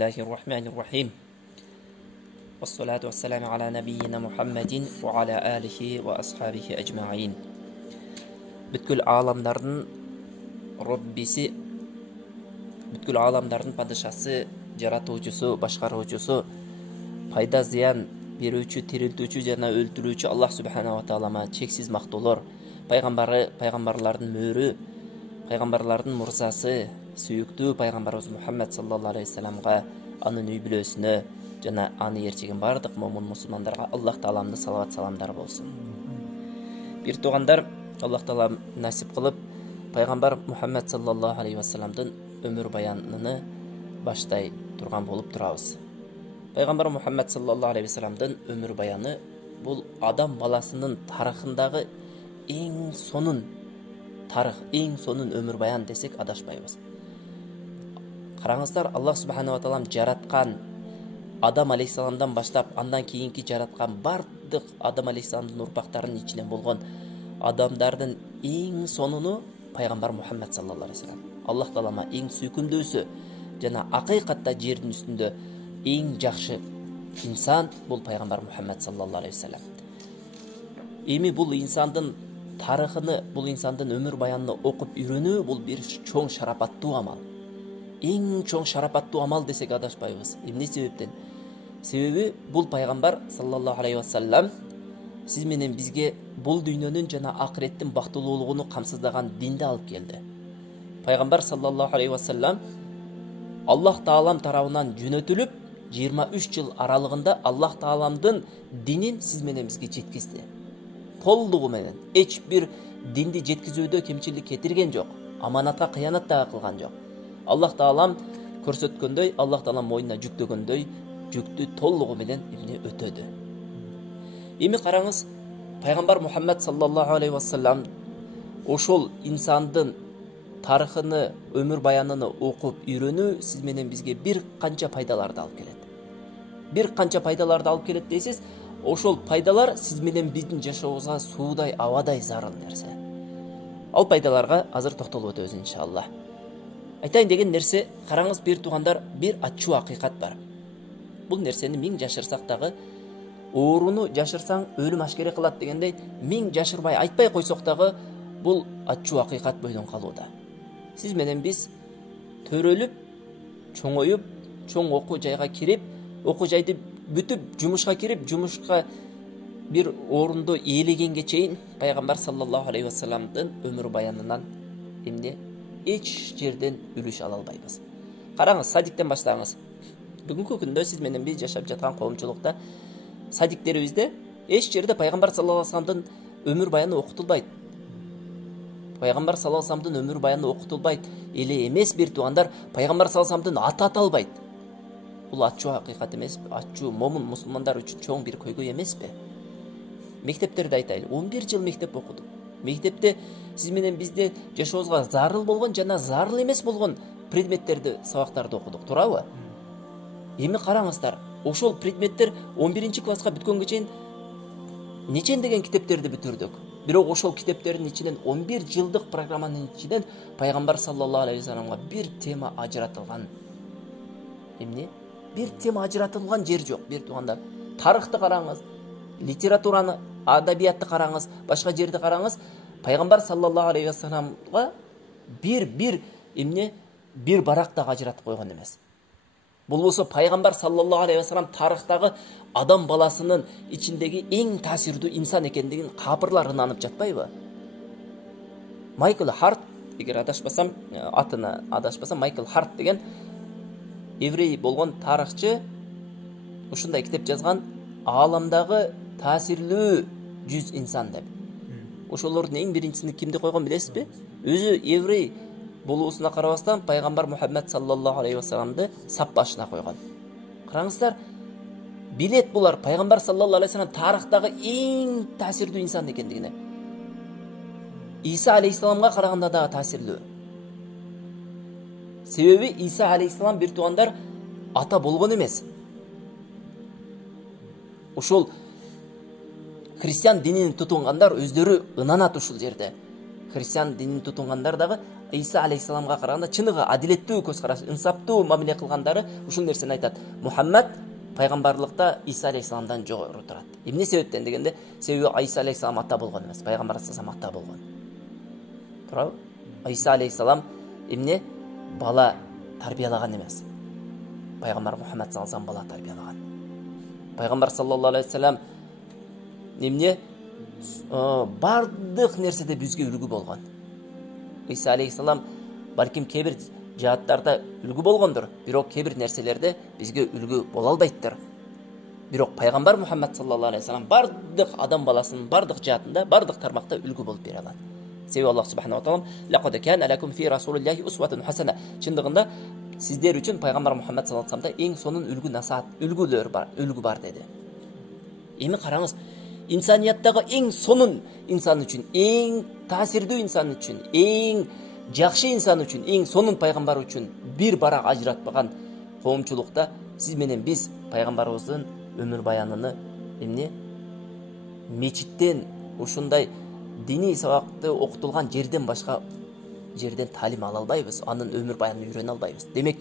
Bismillahirrahmanirrahim. Wassalatu wassalamu ala nabiyyina Muhammadin wa ala alihi wa ashabihi ajma'in. Бүткүл аламдардын Роббиси, бүткүл аламдардын падышасы, жаратуучусу, башкаруучусу, пайда зыян берүүчү, тирилтүүчү жана өлтүрүүчү Аллах субханаху ва таалама чексиз мактоолор, пайгамбарлардын мөөрү, пайгамбарлардын мурзасы, сүйүктүү пайгамбарыбыз Мухаммад саллаллаху алейхи вассаламга, анын үй бүлөсүнө жана аны ээрчиген бардык момун мусулмандарга Аллах тааламдын салават саламдары болсун. Бир туугандар, Аллах таала насип кылып, пайгамбар Мухаммад саллаллаху алейхи вассаламдын өмүр баянын баштай турган болуп турабыз. Пайгамбар Мухаммад саллаллаху алейхи вассаламдын өмүр баяны бул адам баласынын тарыхындагы эң сонун тарых, эң сонун өмүр баян десек адашпайбыз. Караңыздар, Аллах субханаху ва таалам жараткан Адам алейхиссаламдан баштап андан кийинки жараткан бардык Адам алейхиссаламдын урпактарынын ичинен болгон адамдардын эң сонуну пайгамбар Мухаммад саллаллаху алейхи вассалам. Аллах таалама эң сүйкүмдүүсү жана акыйкатта жердин үстүндө эң жакшы инсан бул пайгамбар Мухаммад саллаллаху алейхи вассалам. Эми бул инсандын тарыхыны, бул инсандын өмүр баянын окуп үйрөнүү бул бир чоң шарапаттуу амал. Эң чоң шарапаттуу амал десек адашпайбыз. Эмне себептен? Себеби бул пайгамбар саллаллаху алейхи вассалам сиз менен бизге бул дүйнөнүн жана акыреттин бактылуулугун камсыздаган динди алып келди. Пайгамбар саллаллаху алейхи вассалам Аллах таалам тарабынан жөнөтүлүп, 23 жыл аралыгында Аллах тааламдын динин сиз менен бизге жеткизди. Толугу менен эч бир динди жеткизүүдө кемчилик кетирген жок, аманатка кыянат да кылган жок. Аллах таалам көрсөткөндөй, Аллах таалам мойнуна жүктөгөндөй, жүктү толугу менен өтөдү. Эми караңыз, пайгамбар Мухаммад саллаллаху алейхи вассалам ошол инсандын тарыхыны, өмүр баянын окуп үйрөнүү сиз менен бизге бир канча пайдаларды алып келет. Бир канча пайдаларды алып келет дейсиз, ошол пайдалар сиз менен биздин жашообузга суудай, абадай зарыл нерсе. Ал пайдаларга азыр токтолуп өтөбүз иншалла. Айтайын деген нерсе, караңыз бир туугандар, бир ачуу акыйкат бар. Бул нерсени миң жашырсак дагы, ооруну жашырсаң өлүм ашкере кылат дегендей, миң жашырбай айтпай койсок дагы бул ачуу акыйкат бойдон калууда. Сиз менен биз төрөлүп, чоңоюп, чоң окуу жайга кирип, окуу жайды бүтүп, жумушка кирип, жумушка бир орунду ээлегенге чейин пайгамбар саллаллаху алейхи вассаламдын өмүр баянынан эч жерден үлүш ала албайбыз. Караңыз, садиктен баштаңыз. Бүгүнкү күндө сиз менен биз жашап жаткан коомчулукта садиктерибизде эч жерде пайгамбар саллаллаху алейхи вассаламдын өмүр баяны окутулбайт. Пайгамбар саллаллаху алейхи вассаламдын өмүр баяны окутулбайт. Эле эмес бир туугандар, пайгамбар саллаллаху алейхи вассаламдын аты аталбайт. Бул ачуу акыйкат эмеспи? Ачуу момун мусулмандар үчүн чоң бир көйгөй эмеспи? Мектептерде айтайлы, 11 жыл мектеп окудук. Мектепте сиз менен бизде жашообузга зарыл болгон жана зарыл эмес болгон предметтерди, сабактарды окудук, туурабы? Эми караңыздар, ошол предметтер 11 класска бүткөнгө чейин нечен деген китептерди бүтүрдүк. Бирок ошол китептердин ичинен 11 жылдык программанын ичинен пайгамбар саллаллаху алейхи вассаламга бир тема ажыратылган. Эмне? Бир тема ажыратылган жер жок, бир туугандар. Тарыхты караңыз, литератураны, адабиятты караңыз, башка жерди караңыз, пайгамбар саллаллаху алейхи вассаламга бир барак да ажыратып койгон эмес. Бул болсо пайгамбар саллаллаху алейхи вассалам тарыхтагы адам баласынын ичиндеги эң таасирдүү инсан экендигин капырлар ынанып жатпайбы? Майкл Харт, эгер адашпасам, атына адашпасам, Майкл Харт деген еврей болгон тарыхчы ушундай китеп жазган, ааламдагы таасирлүү 100 инсан деп. Ошолордун эң биринчисини кимди койгон билесизби? Өзү еврей болуусуна карабастан пайгамбар Мухаммад саллаллаху алейхи вассаламды сап башына койгон. Караңыздар, билет булар пайгамбар саллаллаху алейхи вассалам тарыхтагы эң таасирдүү инсан экендигине. Иса алейхиссаламга караганда дагы таасирлүү. Себеби Иса алейхиссалам бир туугандар ата болгон эмес. Ошол христиан динин тутунгандар өздөрү ынанат ушул жерде. Христиан динин тутунгандар дагы Иса алейхисаламга караганда чыныгы адилеттүү көз караш, инсаптуу мамиле кылгандары ушул нерсени айтат. Мухаммад пайгамбарлыкта Иса алейхисаламдан жогору турат. Эмне себептен дегенде, себеби Иса алейхисалам ата болгон эмес, пайгамбар алейхисалам ата болгон. Туурабы? Иса алейхисалам эмне бала тарбиялаган эмес. Пайгамбар Мухаммад саллаллаху алейхи бала тарбиялаган. Пайгамбар саллаллаху алейхи вассалам эмне бардык нерседе бизге үлгү болгон. Иса алейхисалам балким кээ-бир жааттарда үлгү болгондур, бирок кээ-бир нерселерде бизге үлгү боло албайттыр. Бирок пайгамбар Мухаммад саллаллаху алейхи вассалам бардык адам баласынын бардык жаатында, бардык тармакта үлгү болуп бере алат. Себеби Аллах субханаху ва таала лакад кана лакум фи расулиллахи усватун хасана. Чындыгында сиздер үчүн пайгамбар Мухаммад саллаллаху алейхи вассаламда эң сонун үлгү насаат, үлгү бар деди. Эми караңыз, инсанияттагы эң сонун инсан үчүн, эң таасирдүү инсан үчүн, эң жакшы инсан үчүн, эң сонун пайгамбар үчүн бир барак ажыратпаган коомчулукта сиз менен биз пайгамбарыбыздын өмүр баянын эмне мечиттен, ушундай диний сабакты окутулган жерден башка жерден талим ала албайбыз, анын өмүр баянын үйрөнө албайбыз. Демек,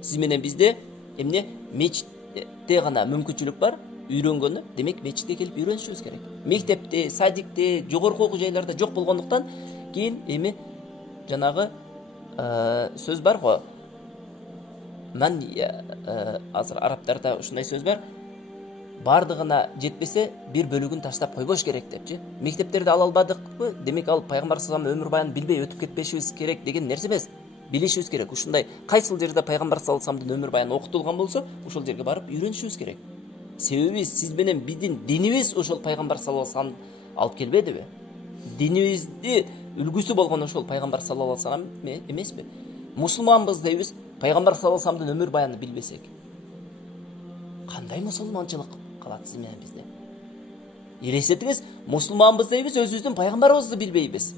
сиз менен бизде эмне мечитте гана мүмкүнчүлүк бар, үйрөнгөнү, демек мечитке келип үйрөнүшүбүз керек. Мектепте, садикте, жогорку окуу жайларда жок болгондуктан кийин эми жанагы сөз бар го. Мен азыр арабтарда ушундай сөз бар. Бардыгына жетпесе бир бөлүгүн таштап койбош керек депчи. Мектептерде ала албадыкпы? Демек ал пайгамбар саллаллаху алейхи өмүр баянын билбей өтүп кетпешибиз керек деген нерсе эмес. Билишибиз керек. Ушундай кайсыл жерде пайгамбар саллаллаху алейхи өмүр баяны окутулган болсо, ошол жерге барып үйрөнүшүбүз керек. Себеби сиз менен биздин динибиз ошол пайгамбар саллаллаху алейхи алып келбедиби? Динибизди үлгүсү болгон ошол пайгамбар саллаллаху алейхи эмеспи? Мусулманбыз дейбиз, пайгамбар саллаллаху алейхи өмүр баянын билбесек. Кандай мусулманчылык калат сиз менен бизде? Элестетиңиз, мусулманбыз дейбиз, өзүбүздүн пайгамбарыбызды билбейбиз.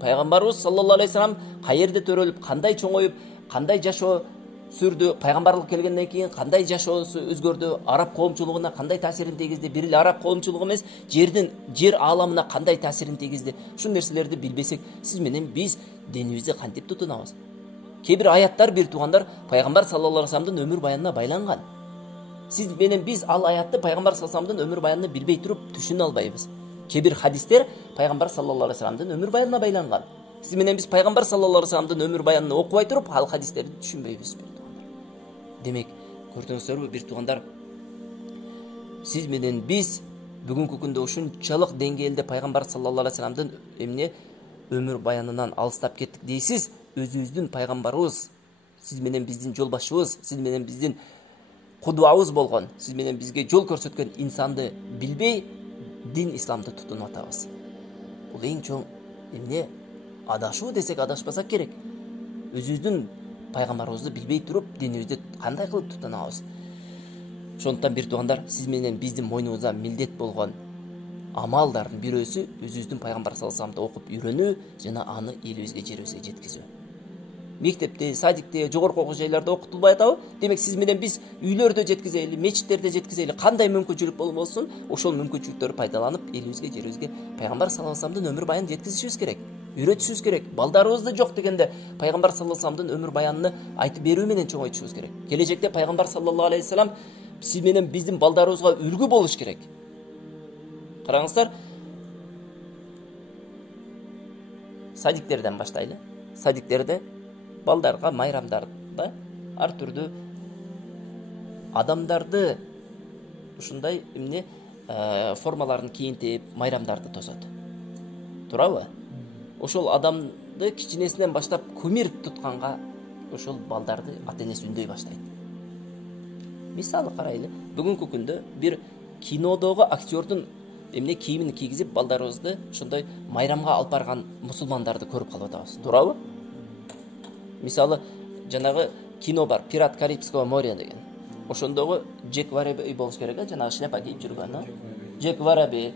Пайгамбарыбыз саллаллаху алейхи вассалам каерде төрөлүп, кандай чоңоюп, кандай жашоо сүрдү, пайгамбарлык келгенден кийин кандай жашоосу өзгөрдү, араб коомчулугуна кандай таасирин тийгизди, бир эле араб коомчулугу эмес, жер ааламына кандай таасирин тийгизди. Ушул нерселерди билбесек, сиз менен биз динибизди кантип тутунабыз? Кээ бир аяттар, бир туугандар пайгамбар саллаллаху алейхи вассаламдын өмүр баянына байланган. Сиз менен биз ал аятты пайгамбар саллаллаху алейхи вассаламдын өмүр баянын билбей туруп түшүнө албайбыз. Кээ бир хадистер пайгамбар саллаллаху алейхи вассаламдын өмүр баянына байланган. Сиз менен биз пайгамбар саллаллаху алейхи вассаламдын өмүр баянын окубай туруп, ал хадистерди түшүнбөйбүз. Демек, көрдүңүздөрбү бир туугандар, сиз менен биз бүгүнкү күндө ушунчалык деңгээлде пайгамбар саллаллаху алейхи вассаламдын эмне өмүр баянынан алыстап кеттик дейсиз, өзүбүздүн пайгамбарыбыз, сиз менен биздин жол башчыбыз, сиз менен биздин кудубабыз болгон, сиз менен бизге жол көрсөткөн инсанды билбей дин исламды тутунуп атабыз. Бул эң чоң эмне адашуу десек адашпасак керек. Өзүбүздүн пайгамбарыбызды билбей туруп динибизди кандай кылып тутунабыз? Ошондуктан бир туугандар, сиз менен биздин мойнубузга милдет болгон амалдардын бирөөсү өзүбүздүн пайгамбар саллаллаху алейхи вассаламды окуп үйрөнүү жана аны элибизге, жерибизге жеткизүү. Мектепте, садикте, жогорку окуу жайларда окутулбай атабы? Демек, сиз менен биз үйлөрдө жеткизели, мечиттерде жеткизели, кандай мүмкүнчүлүк болбосун, ошол мүмкүнчүлүктөрдү пайдаланып, элибизге, жерибизге пайгамбар саллаллаху алейхи вассаламдын өмүр баянын жеткизишибиз керек. Үйрөтүшүбүз керек. Балдарыбызды жок дегенде пайгамбар саллаллаху алейхи вассаламдын өмүр баянын айтып берүү менен чоңойтушубуз керек. Келечекте пайгамбар саллаллаху алейхи вассалам сиз менен биздин балдарыбызга үлгү болуш керек. Караңыздар, садиктерден баштайлы. Садиктерде балдарга майрамдарда ар түрдүү адамдарды ушундай эмне формаларын кийинтип майрамдарды тосот. Туурабы? Ошол адамды кичинесинен баштап кумир тутканга ошол балдарды ата-энеси үндөй баштайт. Мисалы карайлы, бүгүнкү күндө бир кинодогу актёрдун эмне кийимин кийгизип балдарыбызды ошондой майрамга алып барган мусулмандарды көрүп калып атабыз. Туурабы? Мисалы, жанагы кино бар, Пират Карибского моря деген. Ошондогу Джек Вараби болуш керек, жанагы шляпа кийип жүргөн, Джек Вараби.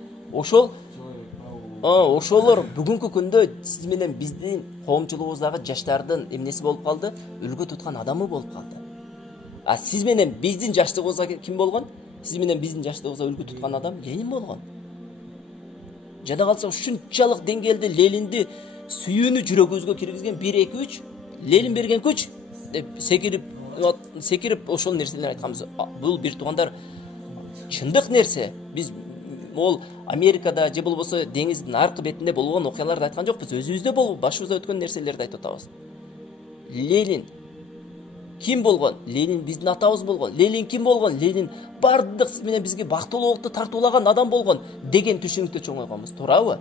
Ошолор бүгүнкү күндө сиз менен биздин коомчулугубуздагы жаштардын эмнеси болуп калды? Үлгү туткан адамы болуп калды. А сиз менен биздин жаштыгыбызга ким болгон? Сиз менен биздин жаштыгыбызга үлгү туткан адам Ленин болгон. Жада калса ушунчалык деңгээлде Ленинди сүйүүнү жүрөгүбүзгө киргизген 1 2 3 Ленин берген күч деп секирип ошол нерселерди айтканбыз. Бул бир туугандар чындык нерсе. Биз ол Америкада же болбосо деңиздин аркы бетинде болгон окуяларды айткан жокпуз. Өзүбүздө болуп башыбызда өткөн нерселерди айтып атабыз. Ленин ким болгон? Ленин биздин атабыз болгон. Ленин ким болгон? Ленин бардык менен бизге бактылуулукту тартуулаган адам болгон деген түшүнүктө чоңойгонбуз. Туурабы?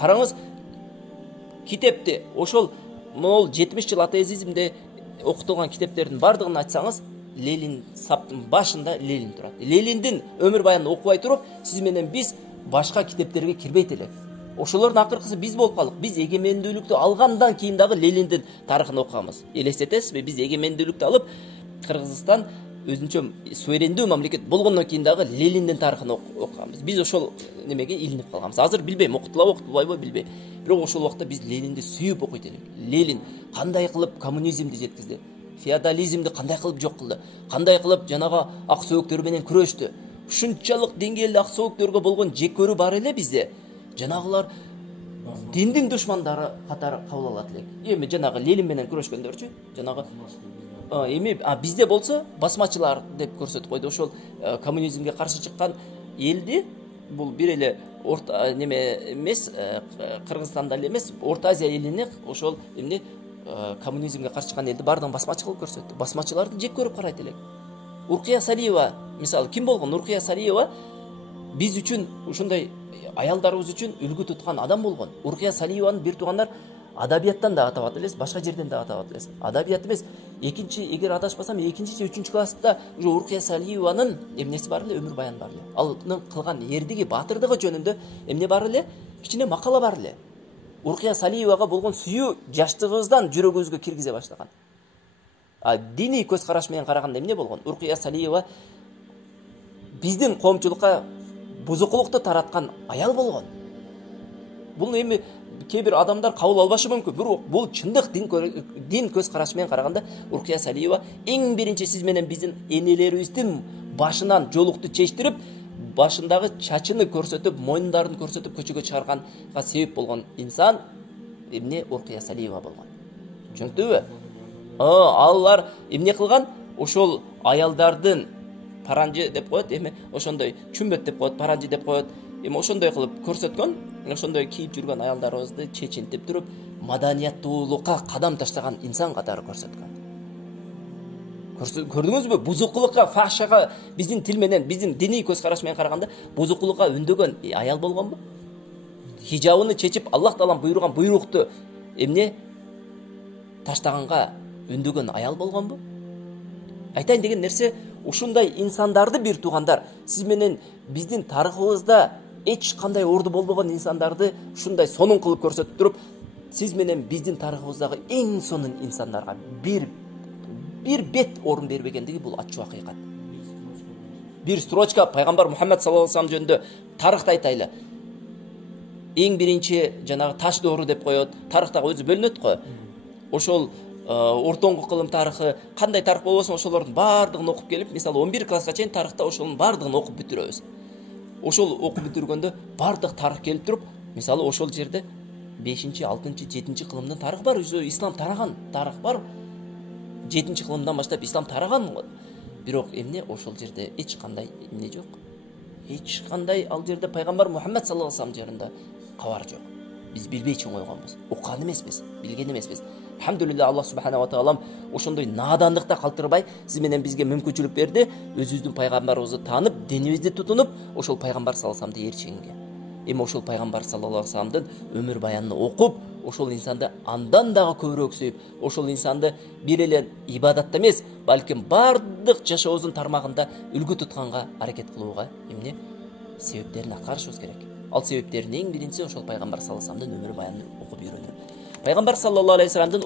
Караңыз, китепти ошол могул 70 жыл атеизмде окутулган китептердин бардыгын ачсаңыз, Ленин саптын башында Ленин турат. Лениндин өмүр баянын окубай туруп, сиз менен биз башка китептерге кирбейт элек. Ошолордун акыркысы биз болуп калдык. Биз эгемендүүлүктү алгандан кийин дагы Лениндин тарыхын окуганбыз. Элестетесизби? Биз эгемендүүлүктү алып, Кыргызстан өзүнчө суверендүү мамлекет болгондон кийин дагы Лениндин тарыхын окуганбыз. Биз ошол немеге илинип калганбыз. Азыр билбейм, окутулабы, окутулбайбы билбейм. Бирок ошол убакта биз Ленинди сүйүп окуйт элек. Ленин кандай кылып коммунизмди жеткизди? Феодализмди кандай кылып жок кылды? Кандай кылып жанагы ак сөөктөр менен күрөштү? Ушунчалык деңгээлде ак сөөктөргө болгон жек көрүү бар эле бизде. Жанагылар диндин душмандары катары кабыл алат элек. Эми жанагы Ленин менен күрөшкөндөрчү, жанагы эми бизде болсо басмачылар деп көрсөтүп койду. Ошол коммунизмге каршы чыккан элди бул бир эле орта неме эмес, Кыргызстанда эле эмес, Орто Азия элине ошол эмне коммунизмге каршы чыккан элди бардыгын басмачы кылып көрсөттү. Басмачыларды жек көрүп карайт элек. Уркия Салиева, мисалы, ким болгон? Уркия Салиева биз үчүн ушундай аялдарыбыз үчүн үлгү туткан адам болгон. Уркия Салиеваны бир туугандар адабияттан да атап атат, башка жерден да атап атат. Адабият эмес, эгер адашпасам, 2-чи же 3-чү класста уже Уркия Салиеванын эмнеси бар эле, өмүр баяны бар эле. Анын кылган эрдиги, баатырдыгы жөнүндө эмне бар эле? Кичине макала бар эле. Уркия Салиевага болгон сүйүү жаштыгыбыздан жүрөгүбүзгө киргизе баштаган. Диний көз караш менен караганда эмне болгон? Уркия Салиева биздин коомчулукка бузукулукту тараткан аял болгон. Бул эми кээ бир адамдар кабыл албашы мүмкүн, бирок бул чындык. Дин көз карашы менен караганда Уркия Салиева эң биринчи сиз менен биздин энелерибиздин башынан жолукту чечтирип, башындагы чачыны көрсөтүп, мойундарын көрсөтүп көчөгө чыгарганга себеп болгон инсан эмне? Уркия Салиева болгон. Түшүнүктүбү? Алар эмне кылган? Ошол аялдардын паранжы деп коет, эми ошондой чүмбөт деп коет, паранжы деп коет. Эми ошондой кылып көрсөткөн, ошондой кийип жүргөн аялдарыбызды чечинтип туруп, маданияттуулукка кадам таштаган инсан катары көрсөткөн. Көрдүңүзбү? Бузукулукка, фахшага биздин тил менен, биздин диний көз караш менен караганда бузукулукка үндөгөн аял болгонбу? Хижабын чечип, Аллах Таалам буйруган буйрукту эмне таштаганга үндөгөн аял болгонбу? Айтайын деген нерсе, ушундай инсандарды бир туугандар, сиз менен биздин тарыхыбызда эч кандай орду болбогон инсандарды ушундай сонун кылып көрсөтүп туруп, сиз менен биздин тарыхыбыздагы эң сонун инсандарга бир бет орун бербегендиги бул ачуу акыйкат. Бир строчка пайгамбар Мухаммед саллаллаху алейхи вассалам жөнүндө тарыхты айтайлы. Эң биринчи жанагы таш доору деп коет, тарыхтагы өзү бөлүнөт го. Ошол ортоңку кылым тарыхы, кандай тарых болбосун ошолордун бардыгын окуп келип, мисалы 11 класска чейин тарыхта ошонун бардыгын окуп бүтүрөбүз. Ошол окуп бүтүргөндө бардык тарых келип туруп, мисалы ошол жерде 5-чи, 6-чы, 7-чи кылымдын тарыхы бар, ислам тараган тарых бар. 7-чи кылымдан баштап ислам тараган. Бирок эмне? Ошол жерде эч кандай эмне жок. Эч кандай ал жерде пайгамбар Мухаммед саллаллаху алейхи вассалам жөнүндө кабар жок. Биз билбей чоңойгонбуз, уккан эмеспиз, билген эмеспиз. Алхамдулилlah, Аллах субхана ва таалам ошондой надандыкта калтырбай сиз менен бизге мүмкүнчүлүк берди, өзүбүздүн пайгамбарыбызды таанып, динибизди тутунуп, ошол пайгамбар саллаллаху алейхи вассаламды ээрчигенге. Эми ошол пайгамбар саллаллаху алейхи вассаламдын өмүр баянын окуп, ошол инсанды андан дагы көбүрөөк сүйүп, ошол инсанды бир эле ибадатта эмес, балким бардык жашообуздун тармагында үлгү тутканга аракет кылууга эмне себептерин аткарышыбыз керек. Ал себептердин эң биринчиси ошол пайгамбар саллаллаху алейхи вассаламдын өмүр баянын окуп үйрөнүү. Пайгамбар саллаллаху алейхи вассаламдын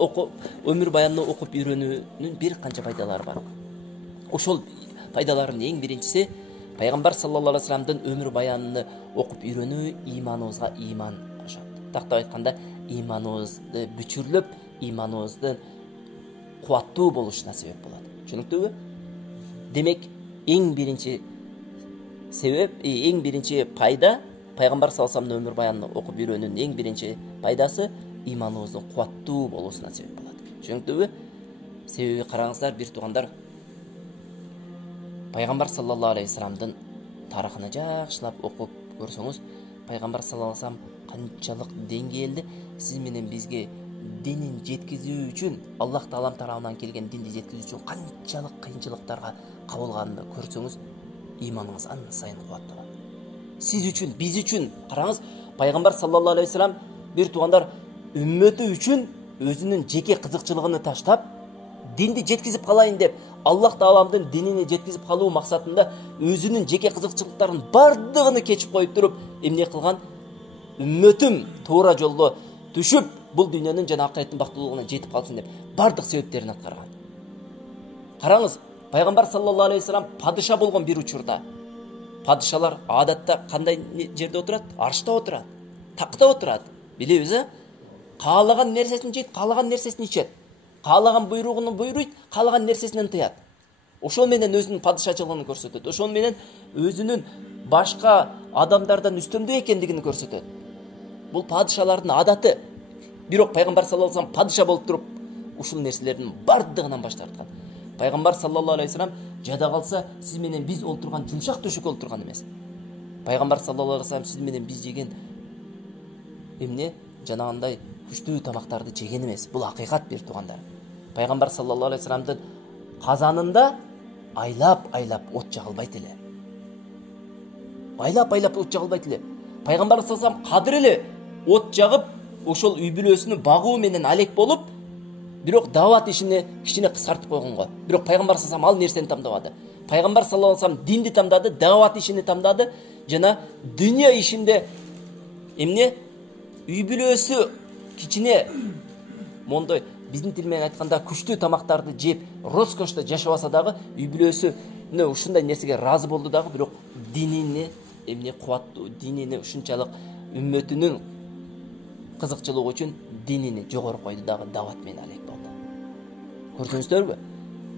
өмүр баянын окуп үйрөнүүнүн бир канча пайдалары бар. Ошол пайдалардын эң биринчиси пайгамбар саллаллаху алейхи вассаламдын өмүр баянын окуп үйрөнүү иманыбызга иман кошот. Тактап айтканда, иманыбызды бүчүрлөп, иманыбыздын кубаттуу болушуна себеп болот. Түшүнүктүбү? Демек, эң биринчи себеп, эң биринчи пайда пайгамбар саллаллаху алейхи вассаламдын өмүр баянын окуп үйрөнүүнүн эң биринчи пайдасы иманыбыздын кубаттуу болуусуна себеп болот. Түшүнүктүүбү? Себеби караңыздар, бир туугандар, пайгамбар саллаллаху алейхи вассаламдын тарыхын жакшылап окуп көрсөңүз, пайгамбар саллаллаху алейхи вассалам канчалык деңгээлде сиз менен бизге динин жеткизүү үчүн, Аллах Таалам тарабынан келген динди жеткизүү үчүн канчалык кыйынчылыктарга кабылганын көрсөңүз, иманыңыз ан сайын кубатталат. Сиз үчүн, биз үчүн караңыз, пайгамбар саллаллаху алейхи вассалам бир туугандар үммөтү үчүн өзүнүн жеке кызыкчылыгын таштап, динди жеткизип калайын деп, Аллах Тааламдын динини жеткизип калуу максатында өзүнүн жеке кызыкчылыктарын бардыгын кечип коюп туруп, эмне кылган? Үммөтүм туура жолго түшүп, бул дүйнөнүн жана акыреттин бактылуулугуна жетип калсын деп бардык себептерин аткарган. Караңыз, пайгамбар саллаллаху алейхи вассалам падыша болгон бир учурда, падышалар адатта кандай жерде отурат? Аршта отурат, такта отурат. Билебиз, каалаган нерсесин жейт, каалаган нерсесин ичет. Каалаган буйругун буйруйт, каалаган нерсесинен тыят. Ошол менен өзүнүн падышачылыгын көрсөтөт. Ошол менен өзүнүн башка адамдардан үстөмдүү экендигин көрсөтөт. Бул падышалардын адаты. Бирок пайгамбар саллаллаху алейхи вассалам падыша болуп туруп, ушул нерселердин бардыгынан баш тарткан. Пайгамбар саллаллаху алейхи вассалам жада калса, сиз менен биз олтурган жумшак төшөккө олтурган эмес. Пайгамбар саллаллаху алейхи вассалам сиз менен биз жеген эмне? Жанагындай күчтүү тамактарды жеген эмес. Бул акыйкат, бир туугандар. Пайгамбар саллаллаху алейхи вассаламдын казанында айлап от жагылбайт эле. Айлап от жагылбайт эле. Пайгамбар саллаллаху алейхи вассалам кадыр эле от жагып, ошол үй бүлөсүнү багуу менен алек болуп, бирок дават ишини кичине кыскартып койгонго. Бирок пайгамбар саллаллаху алейхи вассалам ал нерсени тамдабады. Пайгамбар саллаллаху алейхи вассалам динди тамдады, дават ишини тамдады, жана дүйнө ишинде эмне? Үй бүлөсү кичине мондой биздин тил менен айтканда күчтүү тамактарды жеп, роскошто жашабаса дагы, үй бүлөсүнө ушундай нерсеге разы болду дагы, бирок динини эмне кубаттуу, динини ушунчалык үммөтүнүн кызыкчылыгы үчүн динини жогору койду дагы, дават менен алек болду. Көрдүңүздөрбү?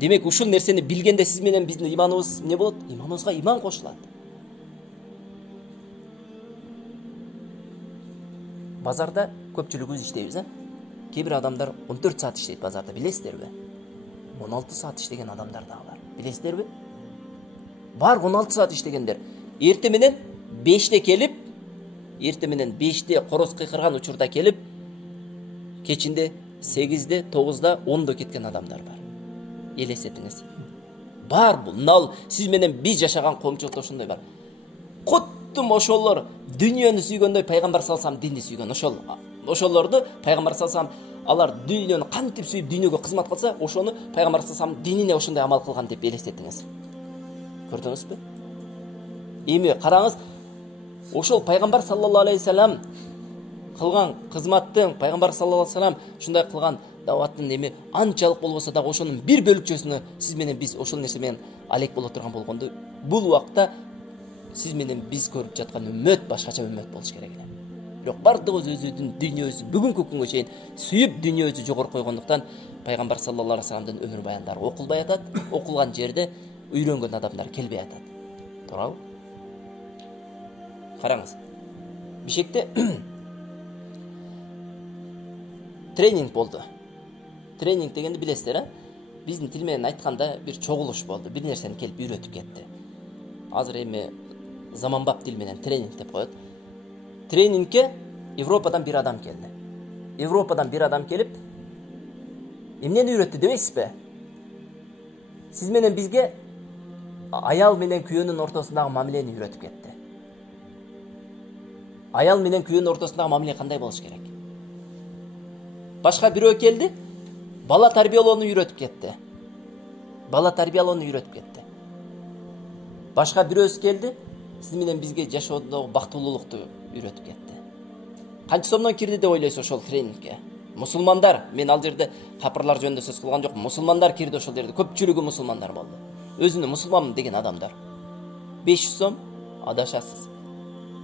Демек ушул нерсени билгенде сиз менен биздин иманыбыз эмне болот? Иманыбызга иман кошулат. Базарда көпчүлүгүбүз иштейбиз, Кээ бир адамдар 14 саат иштейт базарда, билесиздерби? 16 саат иштеген адамдар да бар. Билесиздерби? Бар 16 саат иштегендер. Эрте менен 5те келип, эрте менен 5те короз кыйкырган учурда келип, кечинде 8де, 9да, 10да кеткен адамдар бар. Элестетиңиз. Бар бул. Нал сиз менен биз жашаган коомчулукта ошондой бар. Коттум ошолор дүйнөнү сүйгөндөй пайгамбар саллаллаху алейхи вассалам динди сүйгөн. Ошолорду пайгамбар саллаллаху алейхи вассалам алар дүйнөнү кантип сүйүп дүйнөгө кызмат кылса, ошону пайгамбар саллаллаху алейхи вассалам динине ошондой амал кылган деп элестетиңиз. Көрдүңүзбү? Эми караңыз, ошол пайгамбар саллаллаху алейхи вассалам кылган кызматтын, пайгамбар саллаллаху алейхи вассалам ушундай кылган даваттын эми анчалык болбосо дагы ошонун бир бөлүкчөсүнө сиз менен биз ошол нерсе менен алек боло турган болгондо, бул убакта сиз менен биз көрүп жаткан үммөт башкача үммөт болуш керек эле. Бирок бардыгыбыз өзүбүздүн дүйнөбүздү бүгүнкү күнгө чейин сүйүп дүйнөбүздү жогору койгондуктан пайгамбар саллаллаху алейхи вассаламдын өмүр баяндары окулбай атат, окулган жерде үйрөнгөн адамдар келбей атат. Туурабы? Караңыз. Бишекте тренинг болду. Тренинг дегенди билесиздер, биздин тил менен айтканда бир чогулуш болду, бир нерсени келип үйрөтүп кетти. Азыр эми заманбап тил менен тренинг деп коет. Тренингке Европадан бир адам келди. Европадан бир адам келип, эмнени үйрөттү дебейсизби? Сиз менен бизге аял менен күйөөнүн ортосундагы мамилени үйрөтүп кетти. Аял менен күйөөнүн ортосундагы мамиле кандай болуш керек? Башка бирөө келди, бала тарбиялоону үйрөтүп кетти. Бала тарбиялоону үйрөтүп кетти. Башка бирөөсү келди, сиз менен бизге жашоодогу бактылуулукту үйрөтүп кетти. Канча сомдон кирди деп ойлойсуз ошол тренингке? Мусулмандар, мен ал жерде капырлар жөнүндө сөз кылган жокмун. Мусулмандар кирди ошол жерде, көпчүлүгү мусулмандар болду. Өзүнү мусулманмын деген адамдар. 500 сом адашасыз.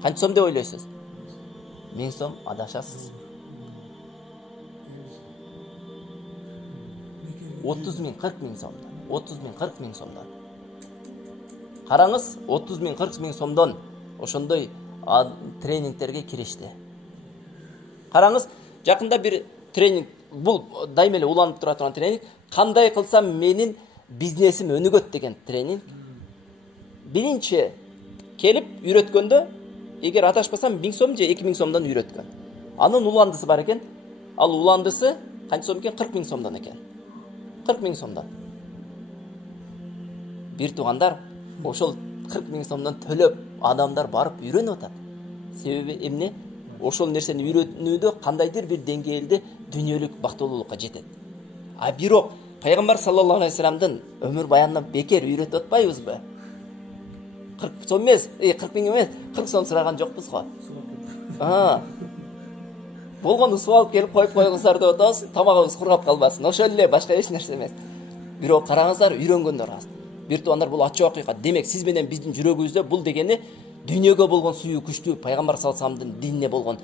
Канча сом деп ойлойсуз? 1000 сом адашасыз. 30 миң, 40 миң сомдон. 30 миң, 40 миң сомдон. Караңыз, 30 миң, 40 миң сомдон ошондой тренингтерге киришти. Караңыз, жакында бир тренинг, бул дайым эле уланып тура турган тренинг, кандай кылсам менин бизнесим өнүгөт деген тренинг. Биринчи келип үйрөткөндө, эгер адашпасам 1000 сом же 2000 сомдон үйрөткөн. Анын уландысы бар экен. Ал уландысы канча сом экен? 40 000 сомдон экен. 40 000 сомдон. Бир туугандар, ошол 40 000 сомдон төлөп адамдар барып үйрөнүп атат. Себеби эмне? Ошол нерсени үйрөнүүдө кандайдыр бир деңгээлде дүйнөлүк бактылуулукка жетет. А бирок пайгамбар саллаллаху алейхи вассаламдын өмүр баянына бекер үйрөтүп атпайбызбы? 40 сом эмес, 40 000 эмес, 40 сом сураган жокпуз го. Болгону суу алып келип коюп койгуңуздар деп атабыз, тамагыбыз кургап калбасын. Ошол эле, башка эч нерсе эмес. Бирок караңыздар, үйрөнгөндөр аз. Бир туугандар, бул ачык акыйкат. Демек, сиз менен биздин жүрөгүбүздө бул дегени дүйнөгө болгон сүйүү күчтүү, пайгамбар саллаллаху алейхи вассаламдын динине болгон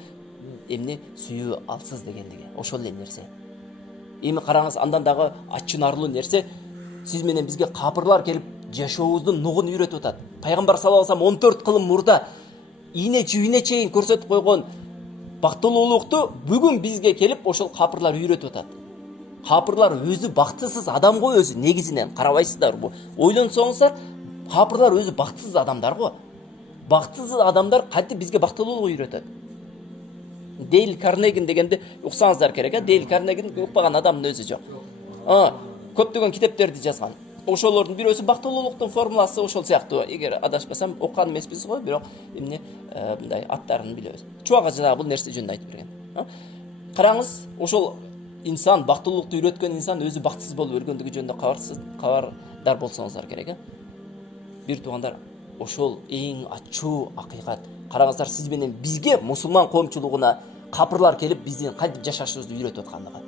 эмне сүйүү алсыз дегендиги. Ошол эле нерсе. Эми караңыз, андан дагы ачынарлуу нерсе, сиз менен бизге капырлар келип жашообуздун нугун үйрөтүп атат. Пайгамбар саллаллаху алейхи вассалам 14 кылым мурда ийне чүйүнө чейин көрсөтүп койгон бактылуулукту бүгүн бизге келип ошол капырлар үйрөтүп атат. Капырлар өзү бактысыз адам го, өзү негизинен карабайсыздарбы? Ойлонсоңуздар, капырлар өзү бактысыз адамдар го. Бактысыз адамдар кантип бизге бактылуулук үйрөтөт? Дейл Карнегин дегенди уксаңыздар керек, Дейл Карнегин укпаган адамдын өзү жок. Көптөгөн китептерди жазган. Ошолордун бирөөсү бактылуулуктун формуласы ошол сыяктуу. Эгер адашпасам, оккан эмеспиз го, бирок эмне мындай аттарын билебиз. Чубак ажа бул нерсе жөнүндө айтып берген. Караңыз, ошол инсан, бактылуулукту үйрөткөн инсан өзү бактысыз болуп өлгөндүгү жөнүндө кабардар болсоңуздар керек. Бир туугандар, ошол эң ачуу акыйкат. Караңыздар, сиз менен бизге, мусулман коомчулугуна капырлар келип биздин кантип жашашыбызды үйрөтүп аткандыгы.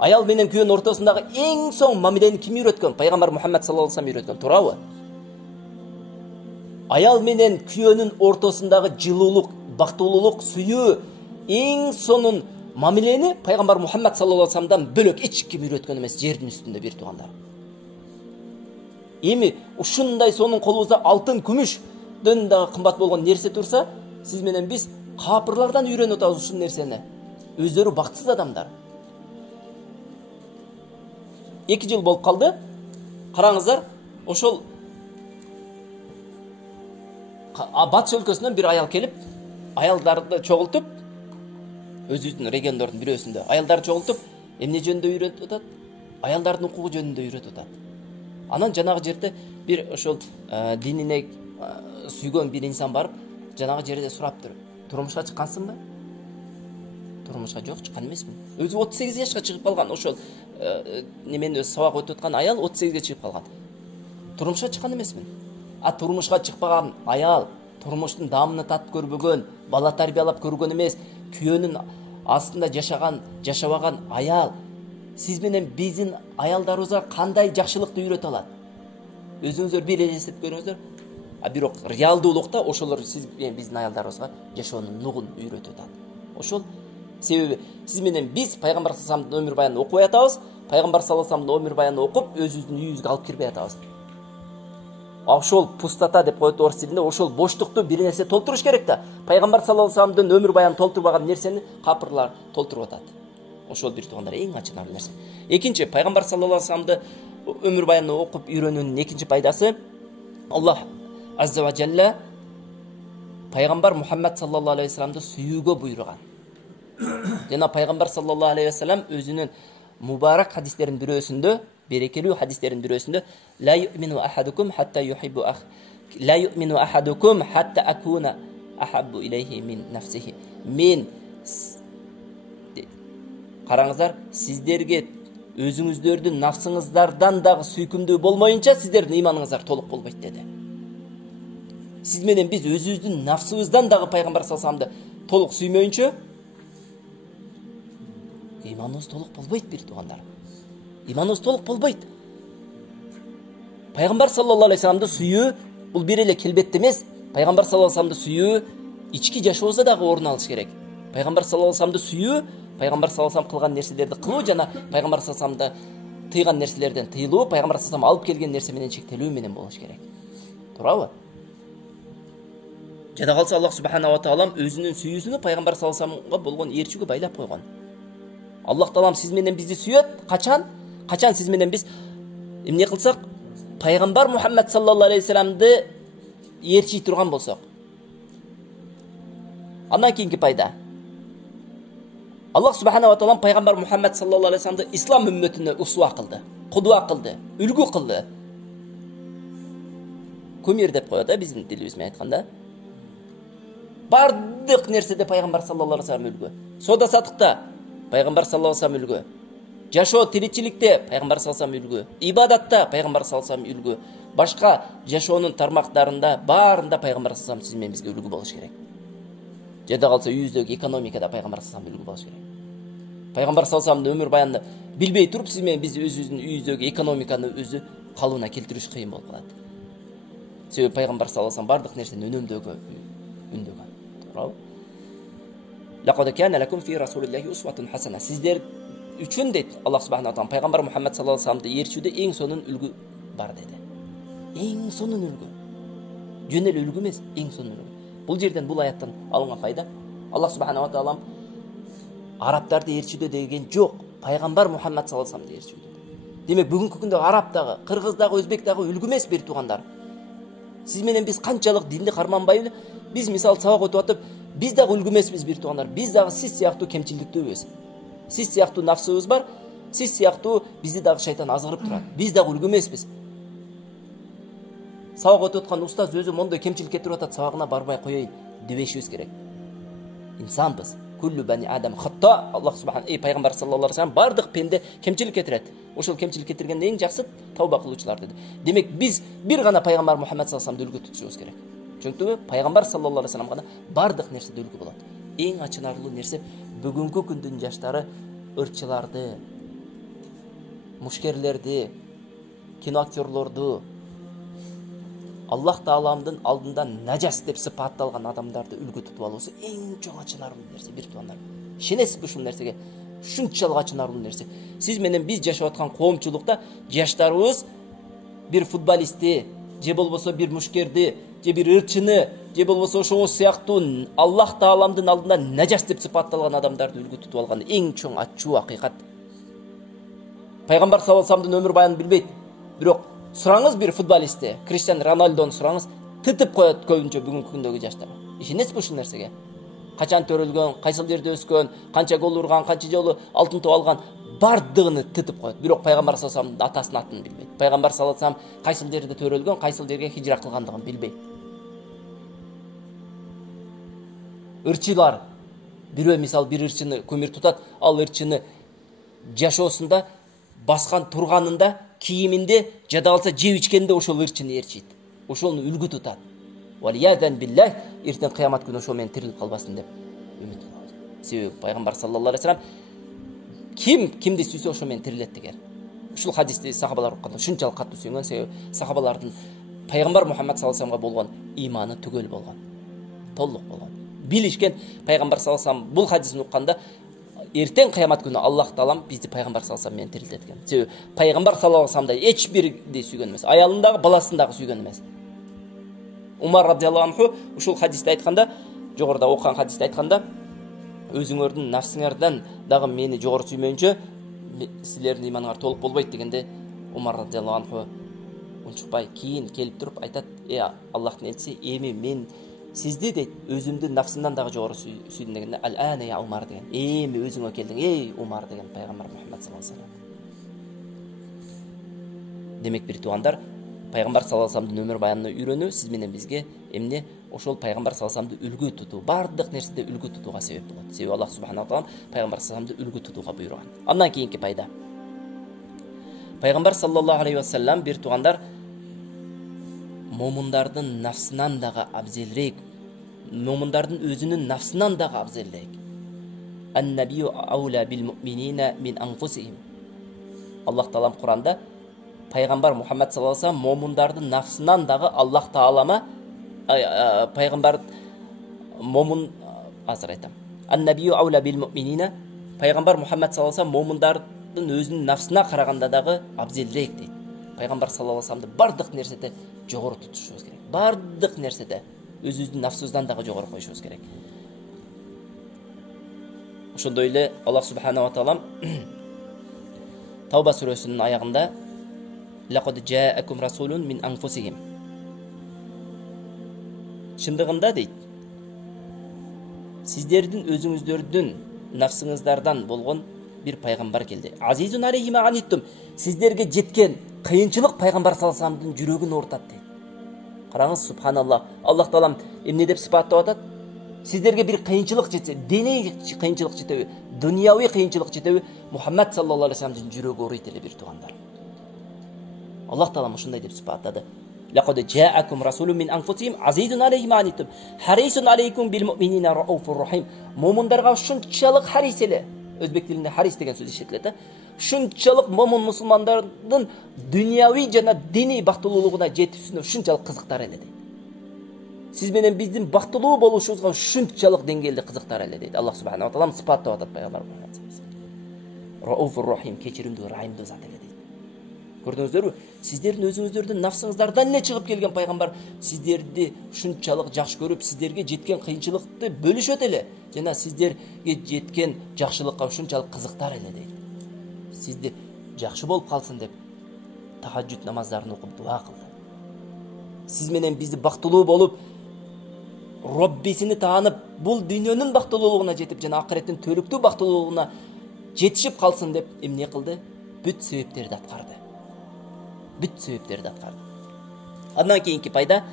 Аял менен күйөөнүн ортосундагы эң соң мамилени ким үйрөткөн? Пайгамбар Мухаммад саллаллаху алейхи вассалам үйрөткөн, туурабы? Аял менен күйөөнүн ортосундагы жылуулук, бактылуулук, сүйүү эң сонун мамилени Пайгамбар Мухаммад саллаллаху алейхи вассаламдан бөлөк эч ким үйрөткөн эмес жердин үстүндө, бир туугандар. Эми ушундай сонун колубузда алтын, күмүштөн дагы кымбат болгон нерсе турса, сиз менен биз капырлардан үйрөнүп атабыз ушул нерсени. Өздөрү бактысыз адамдар. 2 жыл болуп калды. Караңыздар, ошол батыш өлкөсүнөн бир аял келип, аялдарды чогултуп, өзүбүздүн региондордун бирөөсүндө аялдарды чогултуп, эмне жөнүндө үйрөтүп атат? Аялдардын укугу жөнүндө үйрөтүп атат. Анан жанагы жерде бир ошол динине сүйгөн бир инсан барып, жанагы жерде сураптыр. Турмушка чыккансыңбы? Турмушка жок, чыккан эмесмин. Өзү 38 жашка чыгып калган, ошол немен өз сабак өтүп аткан аял 38ге чыгып калган. Турмушка чыккан эмесмин. А турмушка чыкпаган аял, турмуштун даамын татып көрбөгөн, бала тарбиялап көргөн эмес, күйөөнүн астында жашабаган аял сиз менен биздин аялдарыбызга кандай жакшылыкты үйрөтө алат? Өзүңүздөр бир эсептеп көрүңүздөр. А бирок реалдуулукта ошолор сиз менен биздин аялдарыбызга жашоонун нугун үйрөтүп атат. Ошол себеби сиз менен биз Пайгамбар саллаллаху алейхи вассаламдын өмүр баянын окуй атабыз. Пайгамбар саллаллаху алейхи вассаламдын өмүр баянын окуп, өзүбүздүн үйүбүзгө алып кирбей атабыз. Ошол пустота деп коет орыс тилинде, ошол боштукту бир нерсе толтуруш керек да. Пайгамбар саллаллаху алейхи вассаламдын өмүр баянын толтурбаган нерсени капырлар толтуруп атат. Ошол бир туугандар эң ачынарлуу нерсе. Экинчи, Пайгамбар саллаллаху алейхи вассаламды өмүр баянын окуп үйрөнүүнүн экинчи пайдасы, Аллах азза ва жалла Пайгамбар Мухаммад саллаллаху алейхи вассаламды сүйүүгө буйруган. Жана Пайгамбар саллаллаху алейхи вассалам өзүнүн мубарак хадистеринин бирөөсүндө, берекелүү хадистеринин бирөөсүндө ла ю'мину ахадукум хатта юхиббу ла ю'мину ахадукум хатта акуна ахаббу илейхи мин нафсихи. Мен караңыздар, сиздерге өзүңүздөрдүн нафсыңыздардан дагы сүйкүмдүү болмоюнча сиздердин ыйманыңыздар толук болбойт деди. Сиз менен биз өзүбүздүн нафсыбыздан дагы Пайгамбар саллаллаху алейхи вассаламды толук сүймөйүнчө иманыбыз толук болбойт, бир туугандар. Иманыбыз толук болбойт. Пайгамбар саллаллаху алейхи вассаламды сүйүү бул бир эле келбетте эмес. Пайгамбар саллаллаху алейхи вассаламды сүйүү ички жашообузда дагы орун алыш керек. Пайгамбар саллаллаху алейхи вассаламды сүйүү, Пайгамбар саллаллаху алейхи вассалам кылган нерселерди кылуу жана Пайгамбар саллаллаху алейхи вассаламды тыйган нерселерден тыйылуу, Пайгамбар саллаллаху алейхи вассалам алып келген нерсе менен чектелүү менен болуш керек. Туурабы? Жада калса Аллах субханала ва таалам өзүнүн сүйүүсүнү пайгамбар саллаллаху алейхи вассаламга болгон ээрчүүгө байлап койгон. Аллах таалам сиз менен бизди сүйөт. Качан сиз менен биз эмне кылсак, пайгамбар Мухаммад саллаллаху алейхи вассаламды ээрчий турган болсок. Андан кийинки пайда. Аллах субханала ва таалам пайгамбар Мухаммад саллаллаху алейхи вассаламды ислам үммөтүнө усва кылды, кудва кылды, үлгү кылды. Көмөр деп коёт, биздин тилибизмен айтканда. Бардык нерседе пайгамбар саллаллаху алейхи вассалам үлгү. Сода сатыкта пайгамбар саллаллаху алейхи вассалам үлгү. Жашоо тиричиликте пайгамбар саллаллаху алейхи вассалам үлгү. Ибадатта пайгамбар саллаллаху алейхи вассалам үлгү. Башка жашоонун тармактарында баарында пайгамбар саллаллаху алейхи вассалам сиз менен бизге үлгү болуш керек. Жада калса үйүздөгү экономикада пайгамбар саллаллаху алейхи вассалам үлгү болуш керек. Пайгамбар саллаллаху алейхи вассаламдын өмүр баянында билбей туруп сиз менен биз өзүбүздүн үйүздөгү экономиканы өзү калыбына келтириш кыйын болуп калат. Себеби пайгамбар саллаллаху алейхи вассалам бардык нерсени үнөмдөөгө үндөгөн. Туурабы? Лакад кана лакум фи расулиллахи усватун хасана. Сиздер үчүн дейт Аллах субханаху ва таала пайгамбар Мухаммад саллаллаху алейхи вассаламды ээрчүүдө эң сонун үлгү бар деди. Эң сонун үлгү. Жөн эле үлгү эмес, эң сонун үлгү. Бул жерден, бул аяттан алынган файда, Аллах субханаху ва таала арабтарды ээрчүүдө деген жок, пайгамбар Мухаммад саллаллаху алейхи вассаламды ээрчүүдө. Демек бүгүнкү күндө араб дагы, кыргыз дагы, өзбек дагы үлгү эмес бир туугандар. Сиз менен биз канчалык динди карманбайлы, биз мисал сабак өтүп атып, биз дагы үлгү эмеспиз бир туугандар. Биз дагы сиз сыяктуу кемчиликтүүбүз. Сиз сыяктуу нафсыбыз бар, сиз сыяктуу бизди дагы шайтан азгырып турат. Биз дагы үлгү эмеспиз. Сабак өтүп аткан устаз өзү мондой кемчилик кетирип атат, сабагына барбай коеюн дебешибиз керек. Инсанбыз. Куллу бани адам хатта. Аллах субхан пайгамбар саллаллаху алейхи вассалам бардык пенде кемчилик кетирет. Ошол кемчилик кетиргенде эң жакшы тауба кылуучулар деди. Демек биз бир гана пайгамбар Мухаммад саллаллаху алейхи вассаламды үлгү тутушубуз керек. Чөнтүбү? Пайгамбар саллаллаху алейхи вассалам гана бардык нерседе үлгү болот. Эң ачынарлуу нерсе бүгүнкү күндүн жаштары ырчыларды, мушкерлерди, кино актерлорду, Аллах Тааламдын алдында нажас деп сыпатталган адамдарды үлгү тутуп алуусу эң чоң ачынарлуу нерсе, бир туугандар. Ишенесизби ушул нерсеге? Ушунчалык ачынарлуу нерсе. Сиз менен биз жашап аткан коомчулукта жаштарыбыз бир футболистти, же болбосо бир мушкерди, же бир ырчыны, же болбосо ошого сыяктуу Аллах Тааламдын алдында нажас деп сыпатталган адамдарды үлгү тутуп алган эң чоң ачуу акыйкат. Пайгамбар саллаллаху алейхи вассаламдын өмүр баянын билбейт. Бирок сураңыз бир футболистти, Криштиану Роналдону сураңыз, тытып коет көбүнчө бүгүнкү күндөгү жаштар. Ишенесизби ушул нерсеге? Качан төрөлгөн, кайсыл жерде өскөн, канча гол урган, канча жолу алтын топ алган, бардыгын тытып коет. Бирок пайгамбар саллаллаху алейхи вассаламдын атасынын атын билбейт. Пайгамбар саллаллаху алейхи вассалам кайсыл жерде төрөлгөн, кайсыл жерге хижра кылгандыгын билбейт. Ырчылар бирөө мисал бир ырчыны көмүр тутат, ал ырчыны жашоосунда баскан турганында, кийиминде, жада калса жеп ичкенде ошол ырчыны ээрчийт. Ошону үлгү тутат. Валиядан биллах, эртең кыямат күнү ошо менен тирилип калбасын деп үмүт кылабыз. Себеби пайгамбар саллаллаху алейхи вассалам кимди сүйсө ошо менен тирилет деген. Ушул хадисти сахабалар укканда ушунчалык катуу сүйгөн, себеби сахабалардын пайгамбар Мухаммад саллаллаху алейхи вассаламга болгон иманы түгөл болгон, толук болгон. Билишкен пайгамбар саллаллаху алейхи вассалам бул хадисин укканда эртең кыямат күнү Аллах Таалам бизди пайгамбар саллаллаху алейхи вассалам менен тирилтет экен. Себеби пайгамбар саллаллаху алейхи вассаламдай эч бирди сүйгөн эмес, аялын дагы, баласын дагы сүйгөн эмес. Умар радиаллаху анху ушул хадисти айтканда, жогоруда окуган хадисти айтканда, өзүңөрдүн нафсыңардан дагы мени жогору сүймөйүнчө силердин иманыңар толук болбойт дегенде, Умар радиаллаху анху унчукпай кийин келип туруп айтат: Аллахтын элчиси, эми мен сизди дейт, өзүмдүн нафсымдан дагы жогору сүйдүм дегенде, ал-ана я Умар деген. Эми өзүңө келдиң, эй Умар деген пайгамбар Мухаммад саллаллаху алейхи вассалам. Демек бир туугандар, пайгамбар саллаллаху алейхи вассаламдын өмүр баянына үйрөнүү сиз менен бизге эмне? Ошол пайгамбар саллаллаху алейхи вассаламды үлгү тутуу, бардык нерседе үлгү тутууга себеп болот. Себеби Аллах субханаху ва таала пайгамбар саллаллаху алейхи вассаламды үлгү тутууга буйруган. Андан кийинки пайда. Пайгамбар саллаллаху алейхи вассалам бир туугандар момундардын нафсынан дагы абзелирээк, момундардын өзүнүн нафсынан дагы абзелирээк. Ан-набию аула бил муъминина мин анфусихим. Аллах Таалам Куранда пайгамбар Мухаммад саллаллаху алейхи вассалам момундардын нафсынан дагы Аллах Таалама пайгамбар момун азыр айтам. Ан-набию аула бил муъминина, пайгамбар Мухаммад саллаллаху алейхи вассалам момундардын өзүнүн нафсына караганда дагы абзелирээк дейт. Пайгамбар саллаллаху алейхи вассаламды бардык нерседе жогору тутушубуз керек. Бардык нерседе. өзүбүздүн нафсыбыздан дагы жогору коюшубуз керек. Ошондой эле Аллах субханала таала Тауба сүрөсүнүн аягында лaqad ja'akum rasulun min anfusihim. Шындыгында дейт, сиздердин өзүңүздөрдүн нафсыңыздардан болгон бир пайгамбар келди. Азизун алейхи ма аниттум. Сиздерге жеткен кыйынчылык пайгамбар саллаллаху алейхи вассаламдын жүрөгүн оорутат дейт. Караңыз, субханаллах. Аллах таалам эмне деп сыпаттап атат? Сиздерге бир кыйынчылык жетсе, денеги кыйынчылык жетеби, дүйнөви кыйынчылык жетеби, Мухаммад саллаллаху алейхи вассаламдын жүрөгү ооруйт эле бир туугандар. Аллах таалам ушундай деп сыпаттады. Laqad ja'akum rasulun min anfusihim azizun alayhi ma anittum harisun alaykum bil mu'minina raufur rahim. Момундарга ушунчалык харис эле. Өзбек тилинде харис деген сөз иштетилет да. Ушунчалык момун мусулмандардын дүйнөви жана диний бактылуулугуна жетүүсүнө ушунчалык кызыктар эле дейт. Сиз менен биздин бактылуу болушубузга ушунчалык деңгээлде кызыктар эле дейт. Аллах субханала таала сыпаттап атат пайгамбар Мухаммад саллаллаху алейхи вассалам. Рауфур рахим, кечиримдүү, райымдуу зат эле дейт. Көрдүңүздөрбү? Сиздердин өзүңүздөрдүн нафсыңыздардан эле чыгып келген пайгамбар сиздерди ушунчалык жакшы көрүп, сиздерге жеткен кыйынчылыкты бөлүшөт эле жана сиздерге жеткен жакшылыкка ушунчалык кызыктар эле дейт. Сизди жакшы болуп калсын деп тахажжуд намаздарын окуп дуа кылды. Сиз менен бизди бактылуу болуп, Роббисини таанып, бул дүйнөнүн бактылуулугуна жетип жана акыреттин төлүктүү бактылуулугуна жетишип калсын деп эмне кылды? Бүт себептерди аткарды. Андан кийинки пайда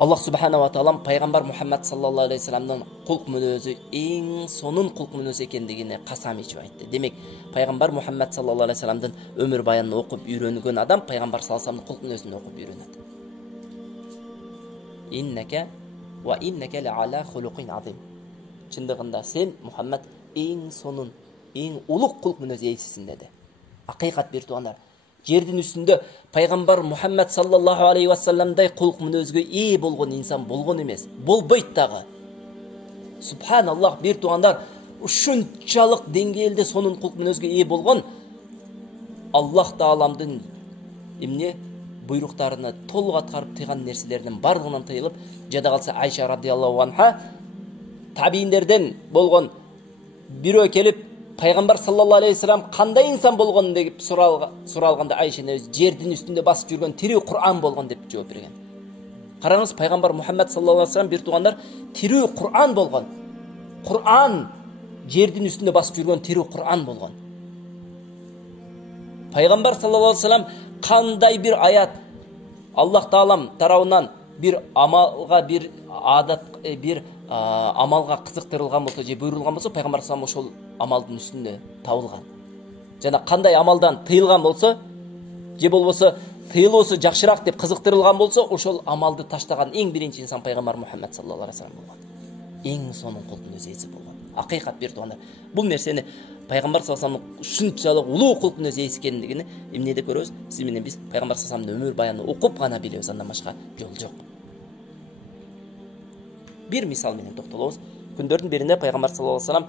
Аллах субханала таала пайгамбар Мухаммад саллаллаху алейхи вассаламдын кулк мүнөзү эң сонун кулк мүнөз экендигине касам ичип айтты. Демек, пайгамбар Мухаммад саллаллаху алейхи вассаламдын өмүр баянын окуп үйрөнгөн адам пайгамбар саллаллаху алейхи вассаламдын кулк мүнөзүн окуп үйрөнөт. Иннака ва иннака ла ала хулуқин азим. Чындыгында сен Мухаммад эң сонун, эң улук кулк мүнөз ээсисиң деди. Акыйкат бир туугандар, жердин үстүндө пайгамбар Мухаммад саллаллаху алейхи вассаламдай кулк мүнөзгө ээ болгон инсан болгон эмес, болбойт дагы. Субханаллах, бир туугандар, ушунчалык деңгээлде сонун кулк мүнөзгө ээ болгон Аллах тааламдын эмне буйруктарына толук аткарып тыйган нерселердин бардыгынан тыйылып, жада калса Айша радиаллаху анха табийиндерден болгон бирөө келип пайгамбар саллаллаху алейхи вассалам кандай инсан болгон деп суралганда Айша жердин үстүндө басып жүргөн тирүү Кур'ан болгон деп жооп берген. Караңыз, пайгамбар Мухаммад саллаллаху алейхи вассалам бир туугандар тирүү Кур'ан болгон. Кур'ан жердин үстүндө басып жүргөн тирүү Кур'ан болгон. Пайгамбар саллаллаху алейхи вассалам кандай бир аят Аллах таалам тарабынан бир амалга, бир адат, бир амалга кызыктырылган болсо же буйрулган болсо, пайгамбар саллаллаху алейхи вассалам ошол амалдын үстүндө табылган. Жана кандай амалдан тыйылган болсо, же болбосо тыйылуусу жакшыраак деп кызыктырылган болсо, ошол амалды таштаган эң биринчи инсан пайгамбар Мухаммад саллаллаху алейхи вассалам болгон. Эң сонун кулк мүнөз ээси болгон. Акыйкат бир туугандар. Бул нерсени пайгамбар саллаллаху алейхи вассаламдын ушунчалык улуу кулк мүнөз ээси экендигини эмнеде көрөбүз? Сиз менен биз пайгамбар саллаллаху алейхи вассаламдын өмүр баянын окуп гана билебиз, андан башка жол жок. Бир мисал менен токтолобуз. Күндөрдүн биринде пайгамбар саллаллаху алейхи вассалам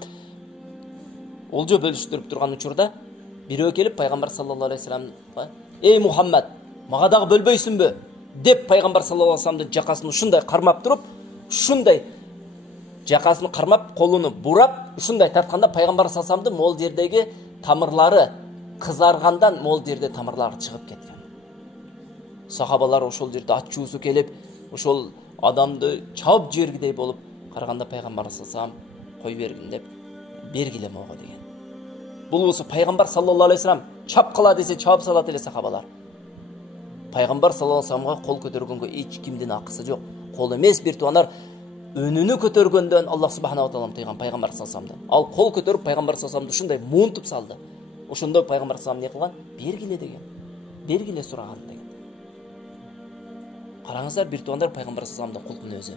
олжо бөлүштүрүп турган учурда бирөө келип пайгамбар саллаллаху алейхи вассаламга: "Эй Мухаммад, мага дагы бөлбөйсүнбү?" деп пайгамбар саллаллаху алейхи вассаламдын жакасын ушундай кармап туруп, ушундай жакасын кармап, колуну бурап, ушундай тартканда пайгамбар саллаллаху алейхи вассаламдын могул жердеги тамырлары кызаргандан могул жерде тамырлары чыгып кеткен. Сахабалар ошол жерде ачуусу келип, ошол адамды чаап жибергидей болуп караганда пайгамбар саллаллаху алейхи вассалам кой бергин деп бергиле мого деген. Бул болсо пайгамбар саллаллаху алейхи вассалам чапкыла десе чаап салат эле сахабалар. Пайгамбар саллаллаху алейхи вассаламга кол көтөргөнгө эч кимдин акысы жок. Кол эмес бир туугандар, өнүнү көтөргөндөн Аллах субханала таала тыйган пайгамбар саллаллаху алейхи вассаламды. Ал кол көтөрүп пайгамбар саллаллаху алейхи вассаламды ушундай муунтуп салды. Ошондо пайгамбар саллаллаху алейхи вассалам эмне кылган? Бергиле деген. Бергиле сураган деген. Караңыздар, бир туугандар, пайгамбар саллаллаху алейхи вассаламдын кулк мүнөзү.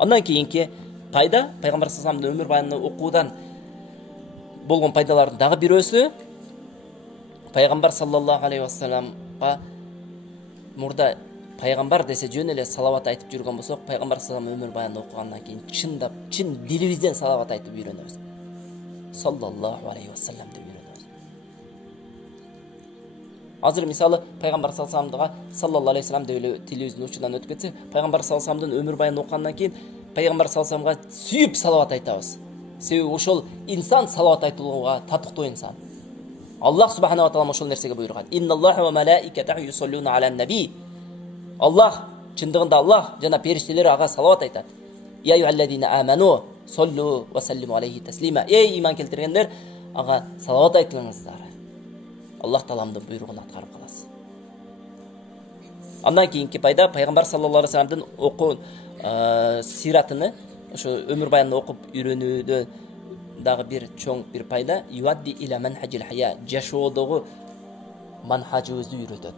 Андан кийинки пайда, пайгамбар саллаллаху алейхи вассаламдын өмүр баянын окуудан болгон пайдалардын дагы бирөөсү, пайгамбар саллаллаху алейхи вассаламга мурда пайгамбар десе жөн эле салават айтып жүргөн болсок, пайгамбар саллаллаху алейхи вассалам өмүр баянын окугандан кийин чындап, чын дилибизден салават айтып үйрөнөбүз. Саллаллаху алейхи вассалам деп үйрөнөбүз. Азыр мисалы пайгамбар саллаллаху алейхи вассалам деп эле телевизион учунан өтүп кетсе, пайгамбар саллаллаху алейхи вассаламдын өмүр баянын окугандан кийин пайгамбар саллаллаху алейхи вассаламга сүйүп салават айтабыз. Себеби ошол инсан салават айтууга татыктуу инсан. Аллах субханаху ва таала ошол нерсеге буйруган. Инналлаха ва малаикатаху юсаллуна алан наби. Аллах, чындыгында Аллах жана периштелер ага салават айтат. Я юаллазина аману саллу ва саллиму алейхи таслима. Эй иман келтиргендер, ага салават айтыңыздар. Аллах Тааламдын буйругун аткарып каласыз. Андан кийинки пайда пайгамбар саллаллаху алейхи вассаламдын окуун сиратыны, ошо өмүр баянын окуп үйрөнүүдө дагы бир чоң бир пайда юадди иля манхажил хая, жашоодогу манхажыбызды үйрөтөт.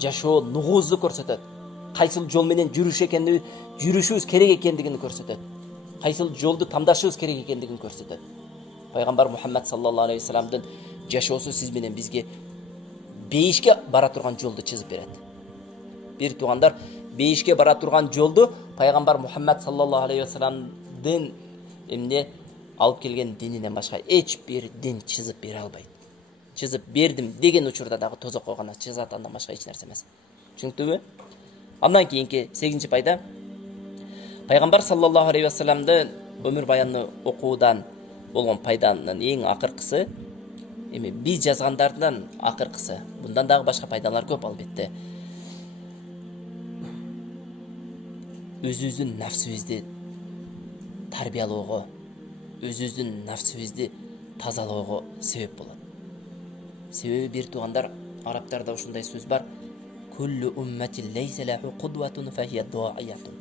Жашоо нугузду көрсөтөт. Кайсыл жол менен жүрүшүбүз керек экендигин көрсөтөт. Кайсыл жолду тандашыбыз керек экендигин көрсөтөт. Пайгамбар Мухаммад саллаллаху алейхи вассаламдын жашоосу сиз менен бизге бейишке бара турган жолду чызып берет. Бир туугандар, бейишке бара турган жолду пайгамбар Мухаммад саллаллаху алейхи вассаламдын алып келген дининен башка эч бир дин чызып бере албайт. Чызып бердим деген учурда дагы тозокко гана чызат, андан башка эч нерсе эмес. Түшүнүктүбү? Андан кийинки 8-чи пайда пайгамбар саллаллаху алейхи вассаламдын өмүр баянын окуудан болгон пайданын эң акыркысы, биз жазгандардан акыркысы. Bundan дагы башка пайдалар көп албетте. Өзүбүздүн нафсыбызды тарбиялоого, өзүбүздүн нафсыбызды тазалоого себеп болот. Себеби бир туугандар, арабтарда ушундай сөз бар. Kullu ummetin leyse lahu qudwatun fahiya da'iyatun.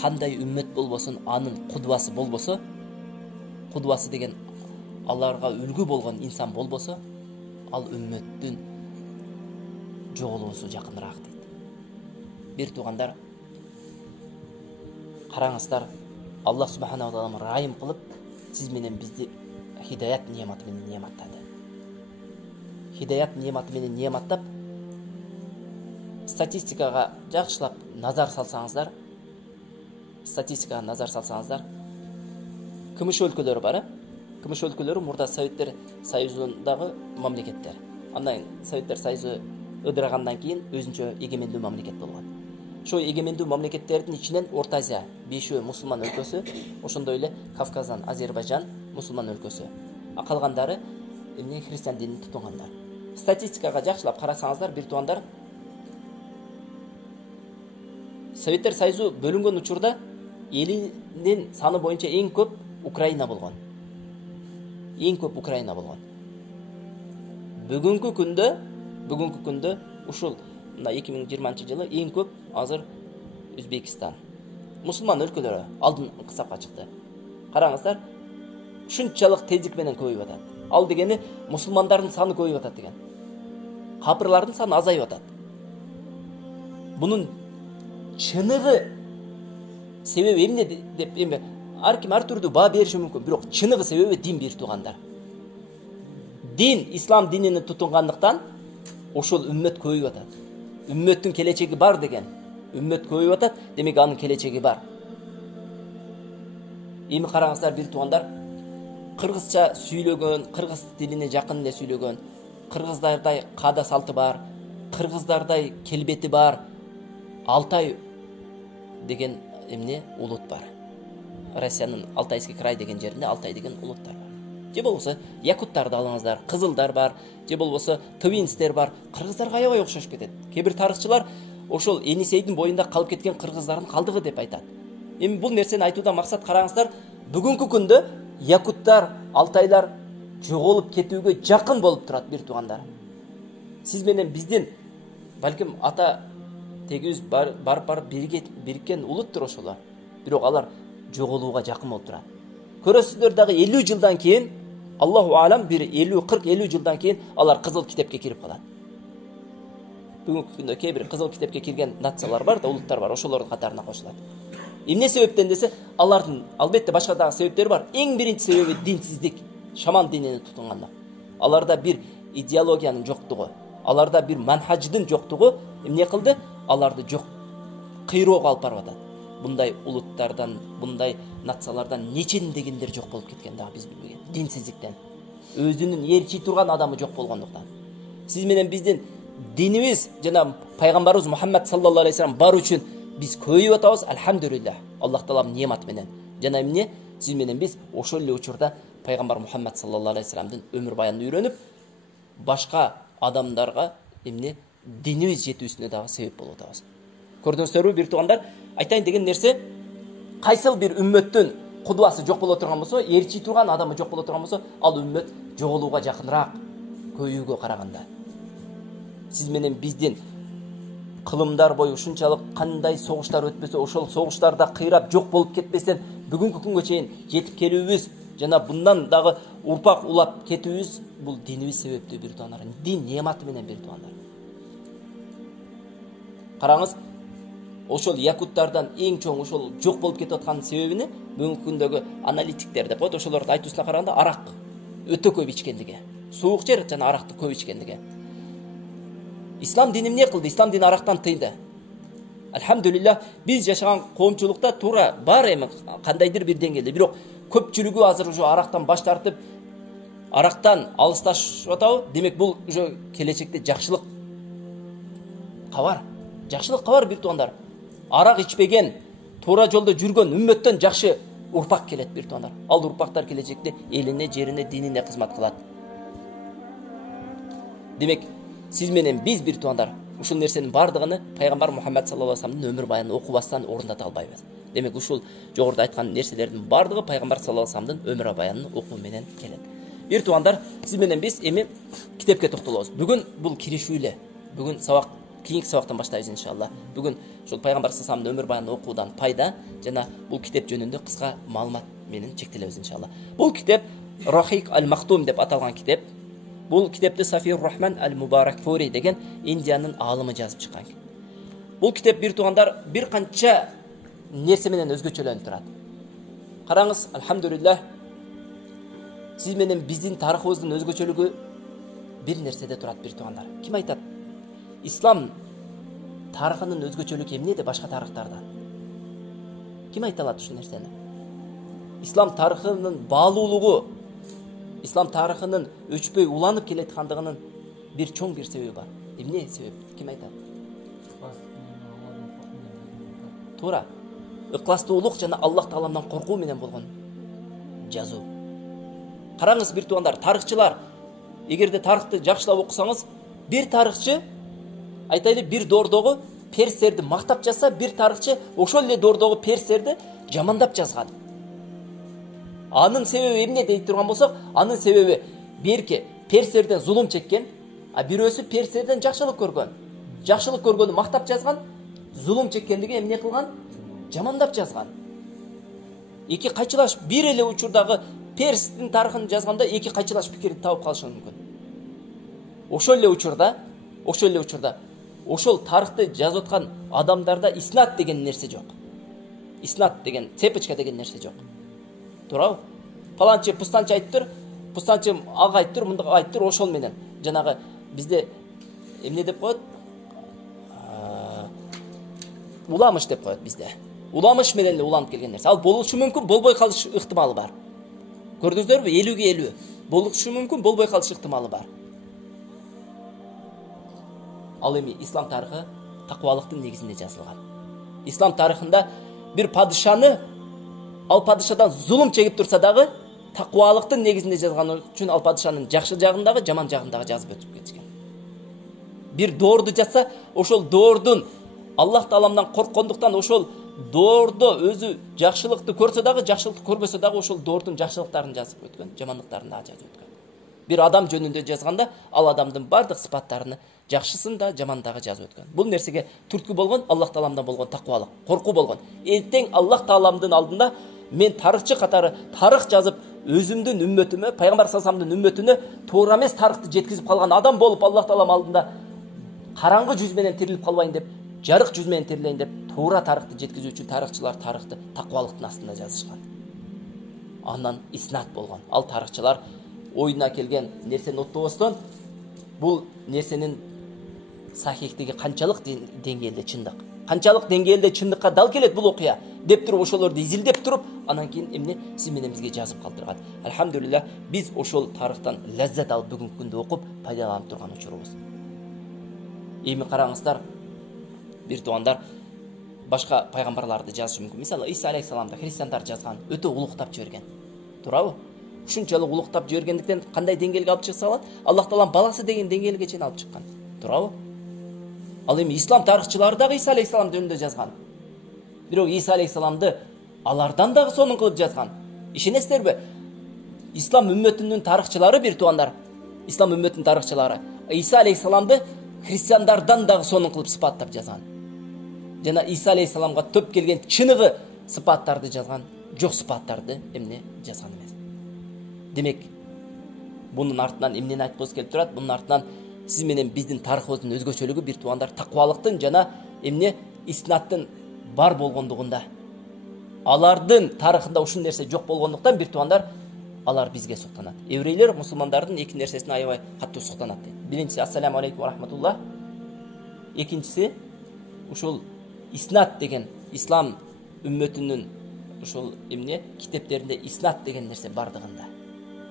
Кандай үммет болбосун, анын кудвасы болбосо, кудвасы деген аларга үлгү болгон инсан болбосо, ал үммөттүн жоголуусу жакыныраак дейт. Бир туугандар, караңыздар, Аллах субханаху ва таала райым кылып, сиз менен бизди хидаят нематы менен нематтады. Хидаят нематы менен нематтап, статистикага жакшылап назар салсаңыздар, кымыш өлкөлөрү бар, кымыш өлкөлөрү мурда Советтер Союзундагы мамлекеттер. Андан Советтер Союзу ыдырагандан кийин өзүнчө эгемендүү мамлекет болгон. Ошо эгемендүү мамлекеттердин ичинен Орто Азия 5 мусулман өлкөсү, ошондой эле Кавказдан Азербайжан мусулман өлкөсү. А калгандары христиан динин тутунгандар. Статистикага жакшылап карасаңыздар, бир туугандар, Советтер Союзу бөлүнгөн учурда элинин саны боюнча эң көп Украина болгон. Бүгүнкү күндө ушул 2020-жылы эң көп азыр Өзбекстан. Мусулман өлкөлөрү алдын сапка чыкты. Караңыздар, ушунчалык тездик менен көбөйүп атат. Ал дегени мусулмандардын саны көбөйүп атат деген. Капырлардын саны азайып атат. Бунун чыныгы себеби эмне деп ар ким ар түрдүү баа бериши мүмкүн, бирок чыныгы себеби дин, бир туугандар. Дин, ислам динини тутунгандыктан ошол үммөт көбөйүп атат. Үммөттүн келечеги бар деген. Үммөт көбөйүп атат, демек анын келечеги бар. Эми караңыздар, бир туугандар, кыргызча сүйлөгөн, кыргыз тилине жакын эле сүйлөгөн, кыргыздардай каада салты бар, кыргыздардай келбети бар Алтай деген улут бар. Россиянын Алтайский край деген жеринде Алтай деген улуттар бар. Же болбосо якуттарды алыңыздар, кызылдар бар, же болбосо твинстер бар. Кыргыздарга аябай окшош кетет. Кээ бир тарыхчылар ошол Енисейдин боюнда калып кеткен кыргыздардын калдыгы деп айтат. Эми бул нерсени айтуудан максат, караңыздар, бүгүнкү күндө якуттар, алтайлар жоголуп кетүүгө жакын болуп турат, бир туугандар. Сиз менен биздин балким ата тегибиз бар бириккен улуттур ошолор. Бирок алар жоголууга жакын болуп турат. Көрөсүздөр дагы 50 жылдан кийин, Аллаху алам, бир 50 жылдан кийин алар кызыл китепке кирип калат. Бүгүнкү күндө кээ бир кызыл китепке кирген нациялар бар да, улуттар бар, ошолордун катарына кошулат. Эмне себептен десе, алардын албетте башка дагы себептери бар. Эң биринчи себеби динсиздик, шаман динини тутунгандык. Аларда бир идеологиянын жоктугу, аларда бир манхаждын жоктугу эмне кылды? Аларды жок кыйроого алып барып атат. Bunday улуттардан, bunday нациялардан нечен дегендер жок болуп кеткен дагы биз билбеген. Динсиздиктен. Өзүнүн ээрчи турган адамы жок болгондуктан. Сиз менен биздин dinimiz жана пайгамбарыбыз Мухаммад саллаллаху алейхи вассалам бар үчүн биз көбөйүп атабыз. Алхамдулилlah. Аллах тааланын нематы менен. Жана эмне сиз менен биз ошол эле учурда пайгамбар Мухаммад саллаллаху алейхи вассаламдын өмүр баянын үйрөнүп, башка адамдарга эмне динибиз жетүүсүнө дагы себеп болуп атабыз. Көрдүңүздөрбү бир туугандар, айтайын деген нерсе, кайсыл бир үммөттүн кудубасы жок боло турган болсо, ээрчи турган адамы жок боло турган болсо, ал үммөт жоголууга жакыныраак көбөйүүгө караганда. Сиз менен биздин кылымдар бою ушунчалык кандай согуштар өтпөсө, ошол согуштарда кыйрап жок болуп кетпестен бүгүнкү күнгө чейин жетип келүүбүз жана bundan дагы урпак улап кетүүбүз бул динибиз себептүү бир туугандар. Дин нематы менен бир туугандар. Караңыз, ошол якуттардан эң чоң ошол жок болуп кетип аткан себебини бүгүнкү күндөгү аналитиктер деп коет. Ошолордун айтуусуна караганда арак өтө көп ичкендиги, суук жер жана аракты көп ичкендиги. Ислам дини эмне кылды? Ислам дини арактан тыйды. Алхамдулилlah, биз жашаган коомчулукта туура бар эми кандайдыр бир деңгээлде, бирок көпчүлүгү азыр уже арактан баш тартып, арактан алысташып атабы? Демек бул уже келечекте жакшылык кабар. Жакшылык кабар бир туугандар. Арак ичпеген, туура жолдо жүргөн үммөттөн жакшы урпак келет бир туугандар. Ал урпактар келечекте элине, жерине, динине кызмат кылат. Демек, сиз менен биз бир туугандар ушул нерсенин бардыгын пайгамбар Мухаммад саллаллаху алейхи вассаламдын өмүр баянын окубастан орундата албайбыз. Демек, ушул жогоруда айткан нерселердин бардыгы пайгамбар саллаллаху алейхи вассаламдын өмүр баянын окуу менен келет. Бир туугандар, сиз менен биз эми китепке токтолобуз. Бүгүн бул киришүү эле. Бүгүн сабак, кийинки сабактан баштайбыз иншалла. Бүгүн ушул пайгамбар саллаллаху алейхи вассаламдын өмүр баянын окуудан пайда жана бул китеп жөнүндө кыска маалымат менен чектелебиз иншалла. Бул китеп Рахик аль-Махтум деп аталган китеп. Бул китепти Сафир Рахман аль-Мубаракфури деген Индиянын аалымы жазып чыккан. Бул китеп бир туугандар бир канча нерсе менен өзгөчөлөнүп турат. Караңыз, алхамдулилlah, сиз менен биздин тарыхыбыздын өзгөчөлүгү бир нерседе турат бир туугандар. Ким айтат? Ислам тарыхынын өзгөчөлүгү эмнеде башка тарыхтардан? Ким айта алат ушул нерсени? Ислам тарыхынын баалуулугу, ислам тарыхынын өчпөй уланып келаткандыгынын бир чоң бир себеби бар. Эмне себеп? Ким айтат? Туура. Ыкластуулук жана Аллах Тааламдан коркуу менен болгон жазуу. Караңыз бир туугандар, тарыхчылар, эгерде тарыхты жакшылап окусаңыз, бир тарыхчы айтайлы бир доордогу перстерди мактап жазса, бир тарыхчы ошол эле доордогу перстерди жамандап жазган. Анын себеби эмне дейт турган болсок, анын себеби берки перстерден зулум чеккен, а бирөөсү перстерден жакшылык көргөн. Жакшылык көргөнү мактап жазган, зулум чеккендиги эмне кылган? Жамандап жазган. Эки кайчылаш бир эле учурдагы перстин тарыхын жазганда эки кайчылаш пикирди табып калышы мүмкүн. Ошол эле учурда ошол тарыхты жазып аткан адамдарда иснат деген нерсе жок. Иснат деген, цепочка деген нерсе жок. Туурабы? Паланчы пустанчы айттыр, пустанчы ага айттыр, мындак айттыр, ошол менен. Жанагы бизде эмне деп коет? Уламыш деп коет бизде. Уламыш менен эле уланып келген нерсе. Ал болушу мүмкүн, болбой калыш ыктымалы бар. Көрдүңүздөрбү? 50-ге 50. Болушу мүмкүн, болбой калыш ыктымалы бар. Ал эми ислам тарыхы таквалыктын негизинде жазылган. Ислам тарыхында бир падышаны ал падышадан зулум чегип турса дагы таквалыктын негизинде жазган үчүн ал падышанын жакшы жагындагы, жаман жагындагы жазып өтүп кеткен. Бир доорду жазса, ошол доордун Аллах Тааламдан корккондуктан ошол доордо өзү жакшылыкты көрсө дагы, жакшылыкты көрбөсө дагы ошол доордун жакшылыктарын жазып өткөн, жамандыктарын да жазып өткөн. Бир адам жөнүндө жазганда, ал адамдын бардык сыпаттарын жакшысын да, жаман дагы жазып өткөн. Бул нерсеге түрткү болгон Аллах Тааламдан болгон таквалык, коркуу болгон. Эртең Аллах Тааламдын алдында мен тарыхчы катары тарых жазып, өзүмдүн үммөтүмө, пайгамбар саллаллаху алейхи вассаламдын үммөтүнө туура эмес тарыхты жеткизип калган адам болуп Аллах Таалам алдында караңгы жүз менен тирилип калбайын деп, жарык жүз менен тирилейин деп, туура тарыхты жеткизүү үчүн тарыхчылар тарыхты таквалыктын астында жазышкан. Андан иснат болгон. Ал тарыхчылар оюна келген нерсени уттобостон, бул нерсенин сахихтиги канчалык деңгээлде чындык, канчалык деңгээлде чындыкка дал келет бул окуя деп туруп, ошолорду изилдеп туруп, анан кийин эмне сиз менен бизге жазып калтырган. Алхамдулилlah, биз ошол тарыхтан лаззат алып бүгүнкү күндө окуп пайдаланып турган учурубуз. Эми караңыздар, бир туугандар, башка пайгамбарларды жазышы мүмкүн. Мисалы Иса алейхисаламды христиандар жазган, өтө улуктап жиберген. Туурабы? Ушунчалык улуктап жибергендиктен кандай деңгээлге алып чыкса алат? Аллах Тааланын баласы деген деңгээлге чейин алып чыккан. Туурабы? Ал эми ислам тарыхчылары дагы Иса алейхисалам жөнүндө жазган. Бирок Иса алейхисаламды алардан дагы сонун кылып жазган. Ишенесиздерби? Ислам үммөтүнүн тарыхчылары, бир туугандар, ислам үммөтүнүн тарыхчылары Иса алейхисаламды христиандардан дагы сонун кылып сыпаттап жазган. Жана Иса алейхисаламга төп келген чыныгы сыпаттарды жазган, жок сыпаттарды эмне жазган эмес. Демек, бунун артынан эмнени айткыбыз келип турат? Бунун артынан сиз менен биздин тарыхыбыздын өзгөчөлүгү, бир туугандар, такыбалыктын жана эмне иснаттын бар болгондугунда. Алардын тарыхында ушул нерсе жок болгондуктан, бир туугандар, алар бизге суктанат. Еврейлер мусулмандардын эки нерсесине аябай катуу суктанат дейт. Биринчиси ассаламу алейкум ва рахматуллах. Экинчиси ушул иснат деген ислам үммөтүнүн ушул эмне китептеринде иснат деген нерсе бардыгында.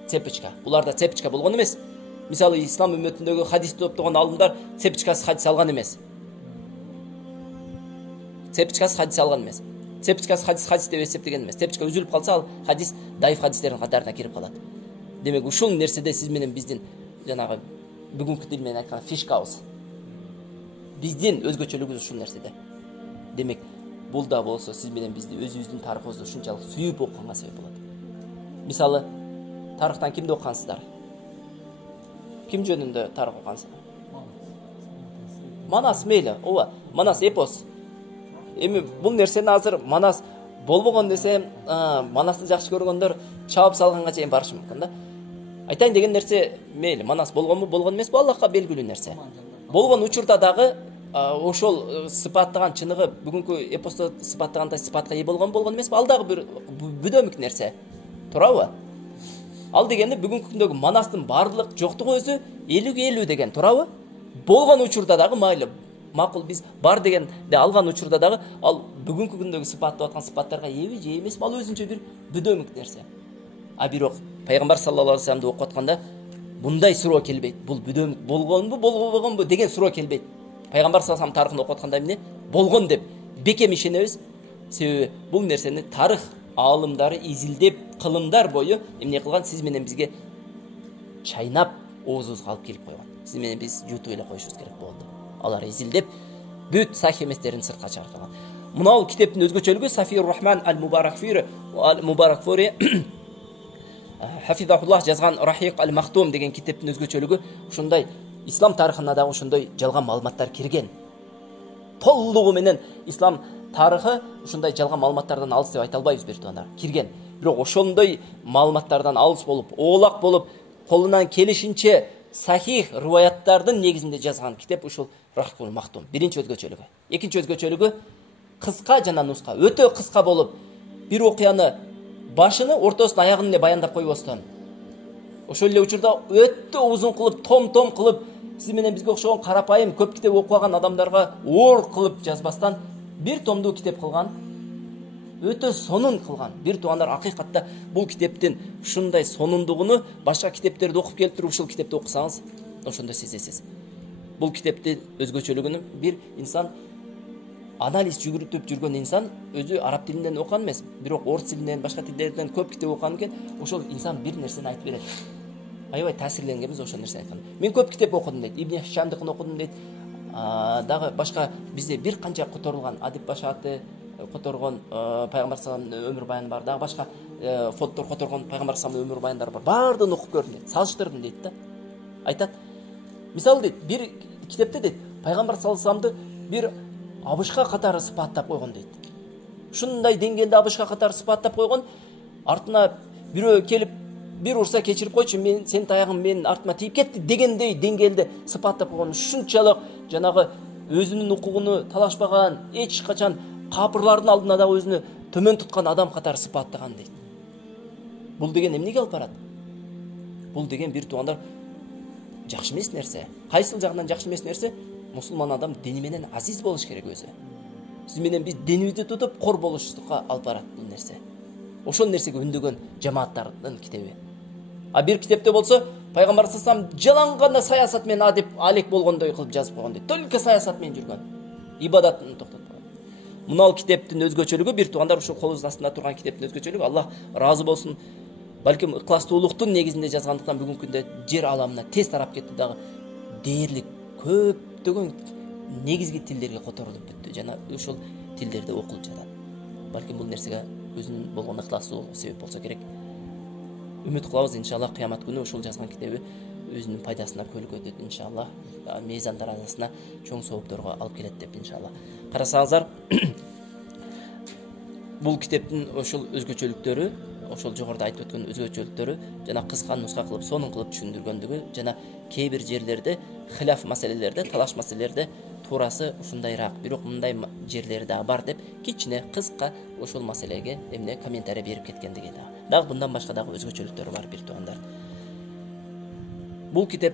Цепочка. Буларда цепочка болгон эмес. Мисалы ислам үммөтүндөгү хадисти топтогон алымдар цепочкасы хадис алган эмес. Цепочкасы хадис алган эмес. Цепочкасы хадис деп эсептеген эмес. Цепочка үзүлүп калса, ал хадис даиф хадистердин катарына кирип калат. Демек, ушул нерседе сиз менен биздин жанагы бүгүнкү тил менен айтканда фишкабыз. Биздин өзгөчөлүгүбүз ушул нерседе. Демек, бул да болсо сиз менен бизди өзүбүздүн тарыхыбызды ушунчалык сүйүп окуганга себеп болот. Мисалы, тарыхтан кимди окугансыздар? Ким жөнүндө тарых окугансыздар? Манас, мейли, ооба, Манас эпос. Эми бул нерсени азыр Манас болбогон десем, Манасты жакшы көргөндөр чаап салганга чейин барышы мүмкүн да. Айтайын деген нерсе, мейли, Манас болгонбу, болгон эмеспи, Аллахка белгилүү нерсе. Болгон учурда дагы ошол сыпаттаган чыныгы бүгүнкү эпосто сыпаттагандай сыпатка ээ болгон эмеспи, ал дагы бир бүдөмүк нерсе. Туурабы? Ал дегенде бүгүнкү күндөгү Манастын бардык жоктугу өзү 50-50 деген, туурабы? Болгон учурда дагы майлы, макул биз бар дегенде алган учурда дагы ал бүгүнкү күндөгү сыпаттап аткан сыпаттарга ээби же эмес, ал өзүнчө бир бүдөмүк нерсе. А бирок пайгамбар саллаллаху алейхи вассаламды окуп атканда мындай суроо келбейт. Бул бүдөмүк болгонбу, болбогонбу деген суроо келбейт. Пайгамбар саллаллаху алейхи вассалам тарыхын окуп атканда эмне? Болгон деп бекем ишенебиз. Себеби бул нерсени тарых аалымдары изилдеп, кылымдар бою эмне кылган, сиз менен бизге чайнап оозубузга алып келип койгон. Сиз менен биз жутуп эле коюшубуз керек болду. Алар изилдеп бүт сахих эместерин сыртка чыгарткан. Мына китептин өзгөчөлүгү Сафиюр Рахман аль-Мубаракфури Хафизахуллах жазган Рахиқ аль-Махтум деген китептин өзгөчөлүгү ушундай ислам тарыхына дагы ушундай жалган маалыматтар кирген. Толугу менен ислам тарыхы ушундай жалган маалыматтардан алыс деп айта албайбыз, бир туугандар. Кирген. Бирок ошондой маалыматтардан алыс болуп, оолак болуп, колунан келишинче сахих риваяттардын негизинде жазган китеп ушул Рахиқ аль-Махтум. Биринчи өзгөчөлүгү. Экинчи өзгөчөлүгү кыска жана нуска. Өтө кыска болуп, бир окуяны башыны, ортосун, аягын эле баяндап койбостон. Ошол эле учурда өтө узун кылып, том кылып, сиз менен бизге окшогон карапайым көп китеп окуган адамдарга оор кылып жазбастан бир томдуу китеп кылган. Өтө сонун кылган. Бир туугандар, акыйкатта бул китептин ушундай сонундугуну башка китептерди окуп келип туруп ушул китепти окусаңыз, ошондо сезесиз. Бул китептин өзгөчөлүгүнү бир инсан анализ жүгүртүп жүргөн инсан өзү араб тилинен окуган эмес, бирок орус тилинен, башка тилдерден көп китеп окуган экен, ошол инсан бир нерсени айтып берет. Аябай таасирленгенбиз ошол нерсени айтканда. Мен көп китеп окудум дейт. Ибн Хишамдыкын окудум дейт. Дагы башка бизде бир канча которулган адип башаты которгон пайгамбар саллаллаху өмүр баяны бар. Дагы башка фоттор которгон пайгамбар саллаллаху өмүр баяндары бар. Баардыгын окуп көрдүм дейт. Салыштырдым дейт да. Айтат. Мисалы дейт, бир китепте дейт, пайгамбар саллаллаху алейхи вассаламды бир абышка катары сыпаттап койгон дейт. Ушундай деңгээлде абышка катары сыпаттап койгон, артына бирөө келип бир урса кечирип койчу, мен сенин таягың менин артыма тийип кетти дегендей деңгээлде сыпаттап койгон. Ушунчалык жанагы өзүнүн укугуну талашпаган, эч качан капырлардын алдында да өзүнү төмөн туткан адам катары сыпаттаган дейт. Бул деген эмнеге алып барат? Бул деген, бир туугандар, жакшы эмес нерсе. Кайсыл жагынан жакшы эмес нерсе? Мусулман адам дини менен азиз болуш керек өзү. Сиз менен биз динибизди тутуп кор болуштукка алып барат бул нерсе. Ошол нерсеге үндөгөн жамааттардын китеби. А бир китепте болсо Пайгамбар саллаллаху алейхи жалаң гана саясат менен адеп алек болгондой кылып жазып койгон дейт. Только саясат менен жүргөн. Ибадатын токтоткон. Мынау китептин өзгөчөлүгү бир туугандар ушул колубуздун астында турган китептин өзгөчөлүгү Аллах ыраазы болсун. Балким ыкластуулуктун негизинде жазгандыктан бүгүнкү күндө жер аламына тез тарап кетти дагы дээрлик көптөгөн негизги тилдерге которулуп бүттү. Жана ушул тилдерде окулуп жатат. Балким бул нерсеге өзүнүн болгон ыкластуулугу себеп болсо керек. Үмүт кылабыз иншаллах кыямат күнү ушул жазган китеби өзүнүн пайдасына көлгөтөт иншаллах. Мейзандар арасына чоң соопторго алып келет деп иншаллах. Карасаңыздар бул китептин ошол өзгөчөлүктөрү, ошол жогоруда айтып өткөн өзгөчөлүктөрү жана кыска нуска кылып, сонун кылып түшүндүргөндүгү жана кээ бир жерлерде хилаф маселелерде, талаш маселелерде туурасы ушундайраак, бирок мындай жерлери дагы бар деп кичине кыска ошол маселеге эмне комментарий берип кеткендиги дагы bundan башка дагы өзгөчөлүктөрү бар бир туугандар. Бул китеп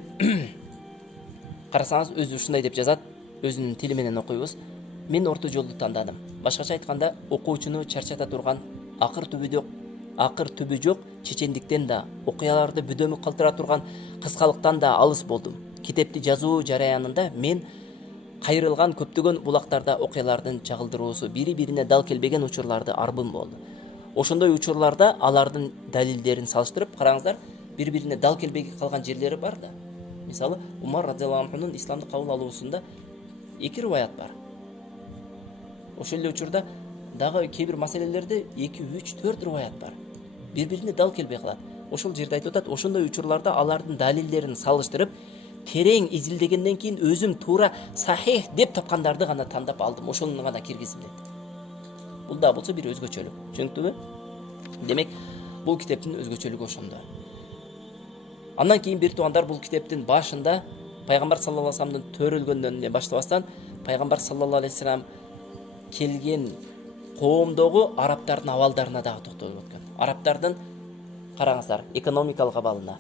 карасаңыз өзү ушундай деп жазат, өзүнүн тили менен окуйбуз. Мен орто жолду тандадым. Башкача айтканда, окуучуну чарчата турган акыр түбү жок чечендиктен да, окуяларды бүдөмү калтыра турган кыскалыктан да алыс болдум. Китепти жазуу жараянында мен кайрылган көптөгөн булактарда окуялардын чагылдыруусу, бири-бирине дал келбеген учурларды арбын болду. Ошондой учурларда алардын далилдерин салыштырып караңыздар, бири-бирине дал келбей калган жерлери бар да. Мисалы, Умар радhiyallahu anhu'нун исламды кабыл алуусунда 2 риваят бар. Ошол эле учурда дагы кээ бир маселелерде 2, 3, 4 риваят бар. Бири-бирине дал келбей калат. Ошол жерде айтып атат, ошондой учурларда алардын далилдерин салыштырып, терең изилдегенден кийин өзүм туура сахих деп тапкандарды гана тандап алдым. Ошону гана киргизим дейт. Бул да болсо бир өзгөчөлүк. Түшүнүктүбү? Демек, бул китептин өзгөчөлүгү ошондо. Андан кийин бир туугандар бул китептин башында Пайгамбар саллаллаху алейхи вассаламдын төрөлгөндөн баштабастан Пайгамбар саллаллаху алейхи вассалам келген коомдогу арабтардын абалдарына дагы токтолуп өткөн. Арабтардын караңыздар, экономикалык абалына,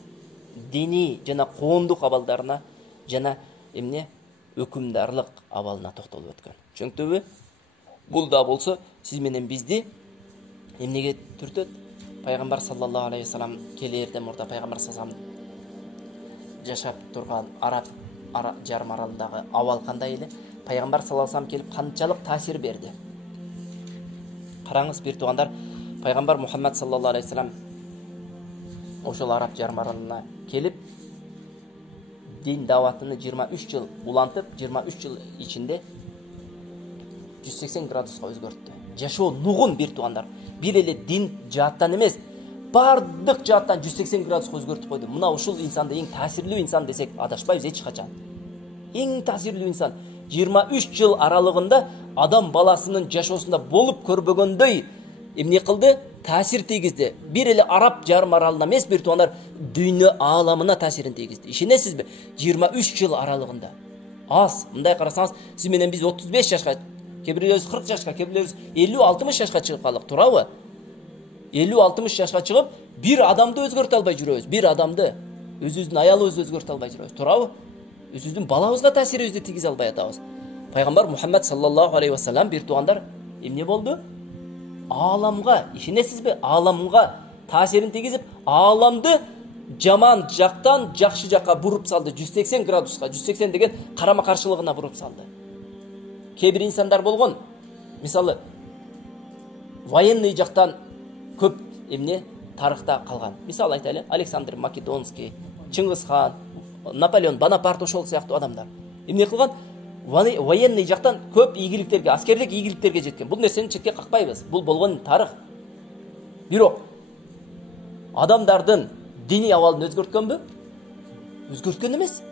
дини жана коомдук абалдарына жана эмне өкүмдарлык абалына токтолуп өткөн. Түшүнүктүбү? Бул да болсо сиз менен бизди эмнеге түртөт? Пайгамбар саллаллаху алейхи вассалам келерден мурда Пайгамбар саллаллаху алейхи жашап турган араб жарым аралындагы абал кандай эле? Пайгамбар саллаллаху алейхи келип канчалык таасир берди? Караңыз бир туугандар, Пайгамбар Мухаммад саллаллаху алейхи ошол араб жарым аралына келип дин даватыны 23 жыл улантып, 23 жыл ичинде 180 градуска өзгөрттү. Жашоо нугун бир туугандар. Бир эле дин жааттан эмес, бардык жааттан 180 градуска өзгөртүп койду. Мына ушул инсанды эң таасирлүү инсан десек адашпайбыз эч качан. Эң таасирлүү инсан 23 жыл аралыгында адам баласынын жашоосунда болуп көрбөгөндөй эмне кылды? Таасир тийгизди. Бир эле араб жарым аралына эмес бир туугандар, дүйнө ааламына таасирин тийгизди. Ишенесизби? 23 жыл аралыгында. Аз, мындай карасаңыз, сиз менен биз 35 жашка, кээ бирөөбүз 40 жашка, кээ бирөөбүз 50-60 жашка чыгып калдык, туурабы? 50-60 жашка чыгып, бир адамды өзгөртө албай жүрөбүз. Бир адамды, өзүбүздүн аялыбызды өзгөртө албай жүрөбүз, туурабы? Өзүбүздүн балабызга таасирибизди тийгизе албай атабыз. Пайгамбар Мухаммад саллаллаху алейхи вассалам бир туугандар эмне болду? Ааламга, ишенесизби? Ааламга таасирин тийгизип, ааламды жаман жактан жакшы жакка буруп салды. 180 градуска, 180 деген карама каршылыгына буруп салды. Кээ бир инсандар болгон, мисалы, военный жактан көп эмне тарыхта калган. Мисалы айтайлы, Александр Македонский, Чыңгыз хан, Наполеон Бонапарт ошол сыяктуу адамдар. Эмне кылган? Военный жактан көп ийгиликтерге, аскерлик ийгиликтерге жеткен. Бул нерсени четке какпайбыз. Бул болгон тарых. Бирок адамдардын дини абалын өзгөрткөнбү? Өзгөрткөн эмес.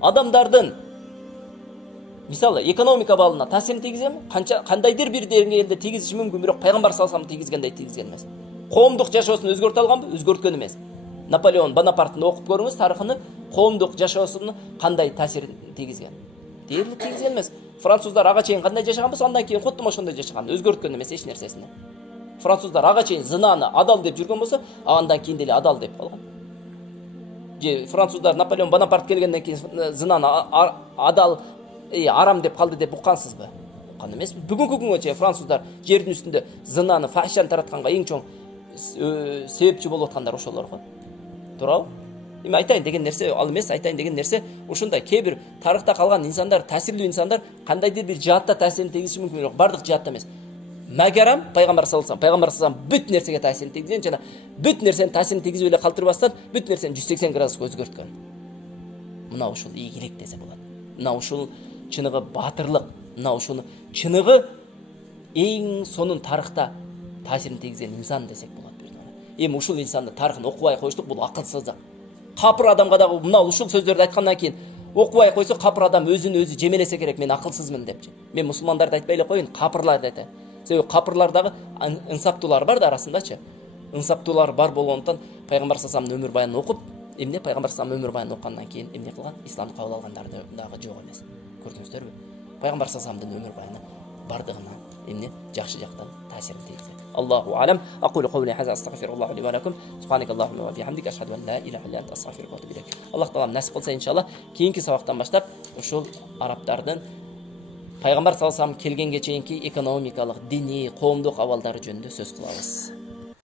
Адамдардын мисалы экономика абалына таасирин тийгиземи? Кандайдыр бир деңгээлде тийгизиши мүмкүн, бирок Пайгамбар саллаллаху алейхи тийгизгендей тийгизген эмес. Коомдук жашоосун өзгөртө алганбы? Өзгөрткөн эмес. Наполеон Бонапартын окуп көрүңүз тарыхын, коомдук жашоосуна кандай таасирин тийгизген. Дээрлик тийгизген эмес. Француздар ага чейин кандай жашаганбыз, андан кийин куттум ошондой жашаган. Өзгөрткөн эмес эч нерсесин. Француздар ага чейин зынаны адал деп жүргөн болсо, андан кийин деле адал деп калган. Же француздар Наполеон Бонапарт келгенден кийин зынаны адал арам деп калды деп уккансызбы? Уккан эмес. Бүгүнкү күнгө чейин француздар жердин үстүндө зынаны, фахишаны таратканга эң чоң себепчи болуп аткандар ошолор го. Туурабы? Эми айтайын деген нерсе ал эмес, айтайын деген нерсе ушундай кээ бир тарыхта калган инсандар, таасирлүү инсандар кандайдыр бир жаатта таасирин тийгизиши мүмкүн, бирок бардык жаатта эмес. Магарам пайгамбар саллаллаху алейхи бүт нерсеге таасирин тийгизген жана бүт нерсенин таасирин тийгизип эле калтырбастан бүт нерсени 180 градуска өзгөрткөн. Мына ушул ийгилик десе болот. Мына ушул чыныгы батырлык, мына ушуну чыныгы эң сонун тарыхта таасирин тийгизген инсан десек болот. Эми ушул инсанды тарыхын окубай коюштук, бул акылсыздык. Капыр адамга дагы мына ушул сөздөрдү айткандан кийин окубай койсо, капыр адам өзүн өзү жемелесе керек, мен акылсызмын депчи. Мен мусулмандарды айтпай эле коеюн, капырларды айтайын. Себеби капырлар дагы ынсаптуулар бар да арасындачы. Ынсаптуулар бар болгондуктан пайгамбар саллаллаху өмүр баянын окуп, эмне пайгамбар саллаллаху өмүр баянын окугандан кийин эмне кылган? Исламды кабыл алгандар дагы жок эмес. Көрдүңүздөрбү? Пайгамбар саллаллаху өмүр баяны бардыгына эмне жакшы жактан таасирин тийгизет. Аллаху алам. Aqulu qawli hadha astaghfirullah li wa lakum. Subhanakallahumma wa bihamdika ashhadu an la ilaha illa anta astaghfiruka wa atubu ilayk. Аллах таалам насип кылса иншалла кийинки сабактан баштап ушул арабтардын пайгамбар саллаллаху алейхи ва саллям келгенге чейинки экономикалык, диний, коомдук абалдары жөнүндө сөз кылабыз.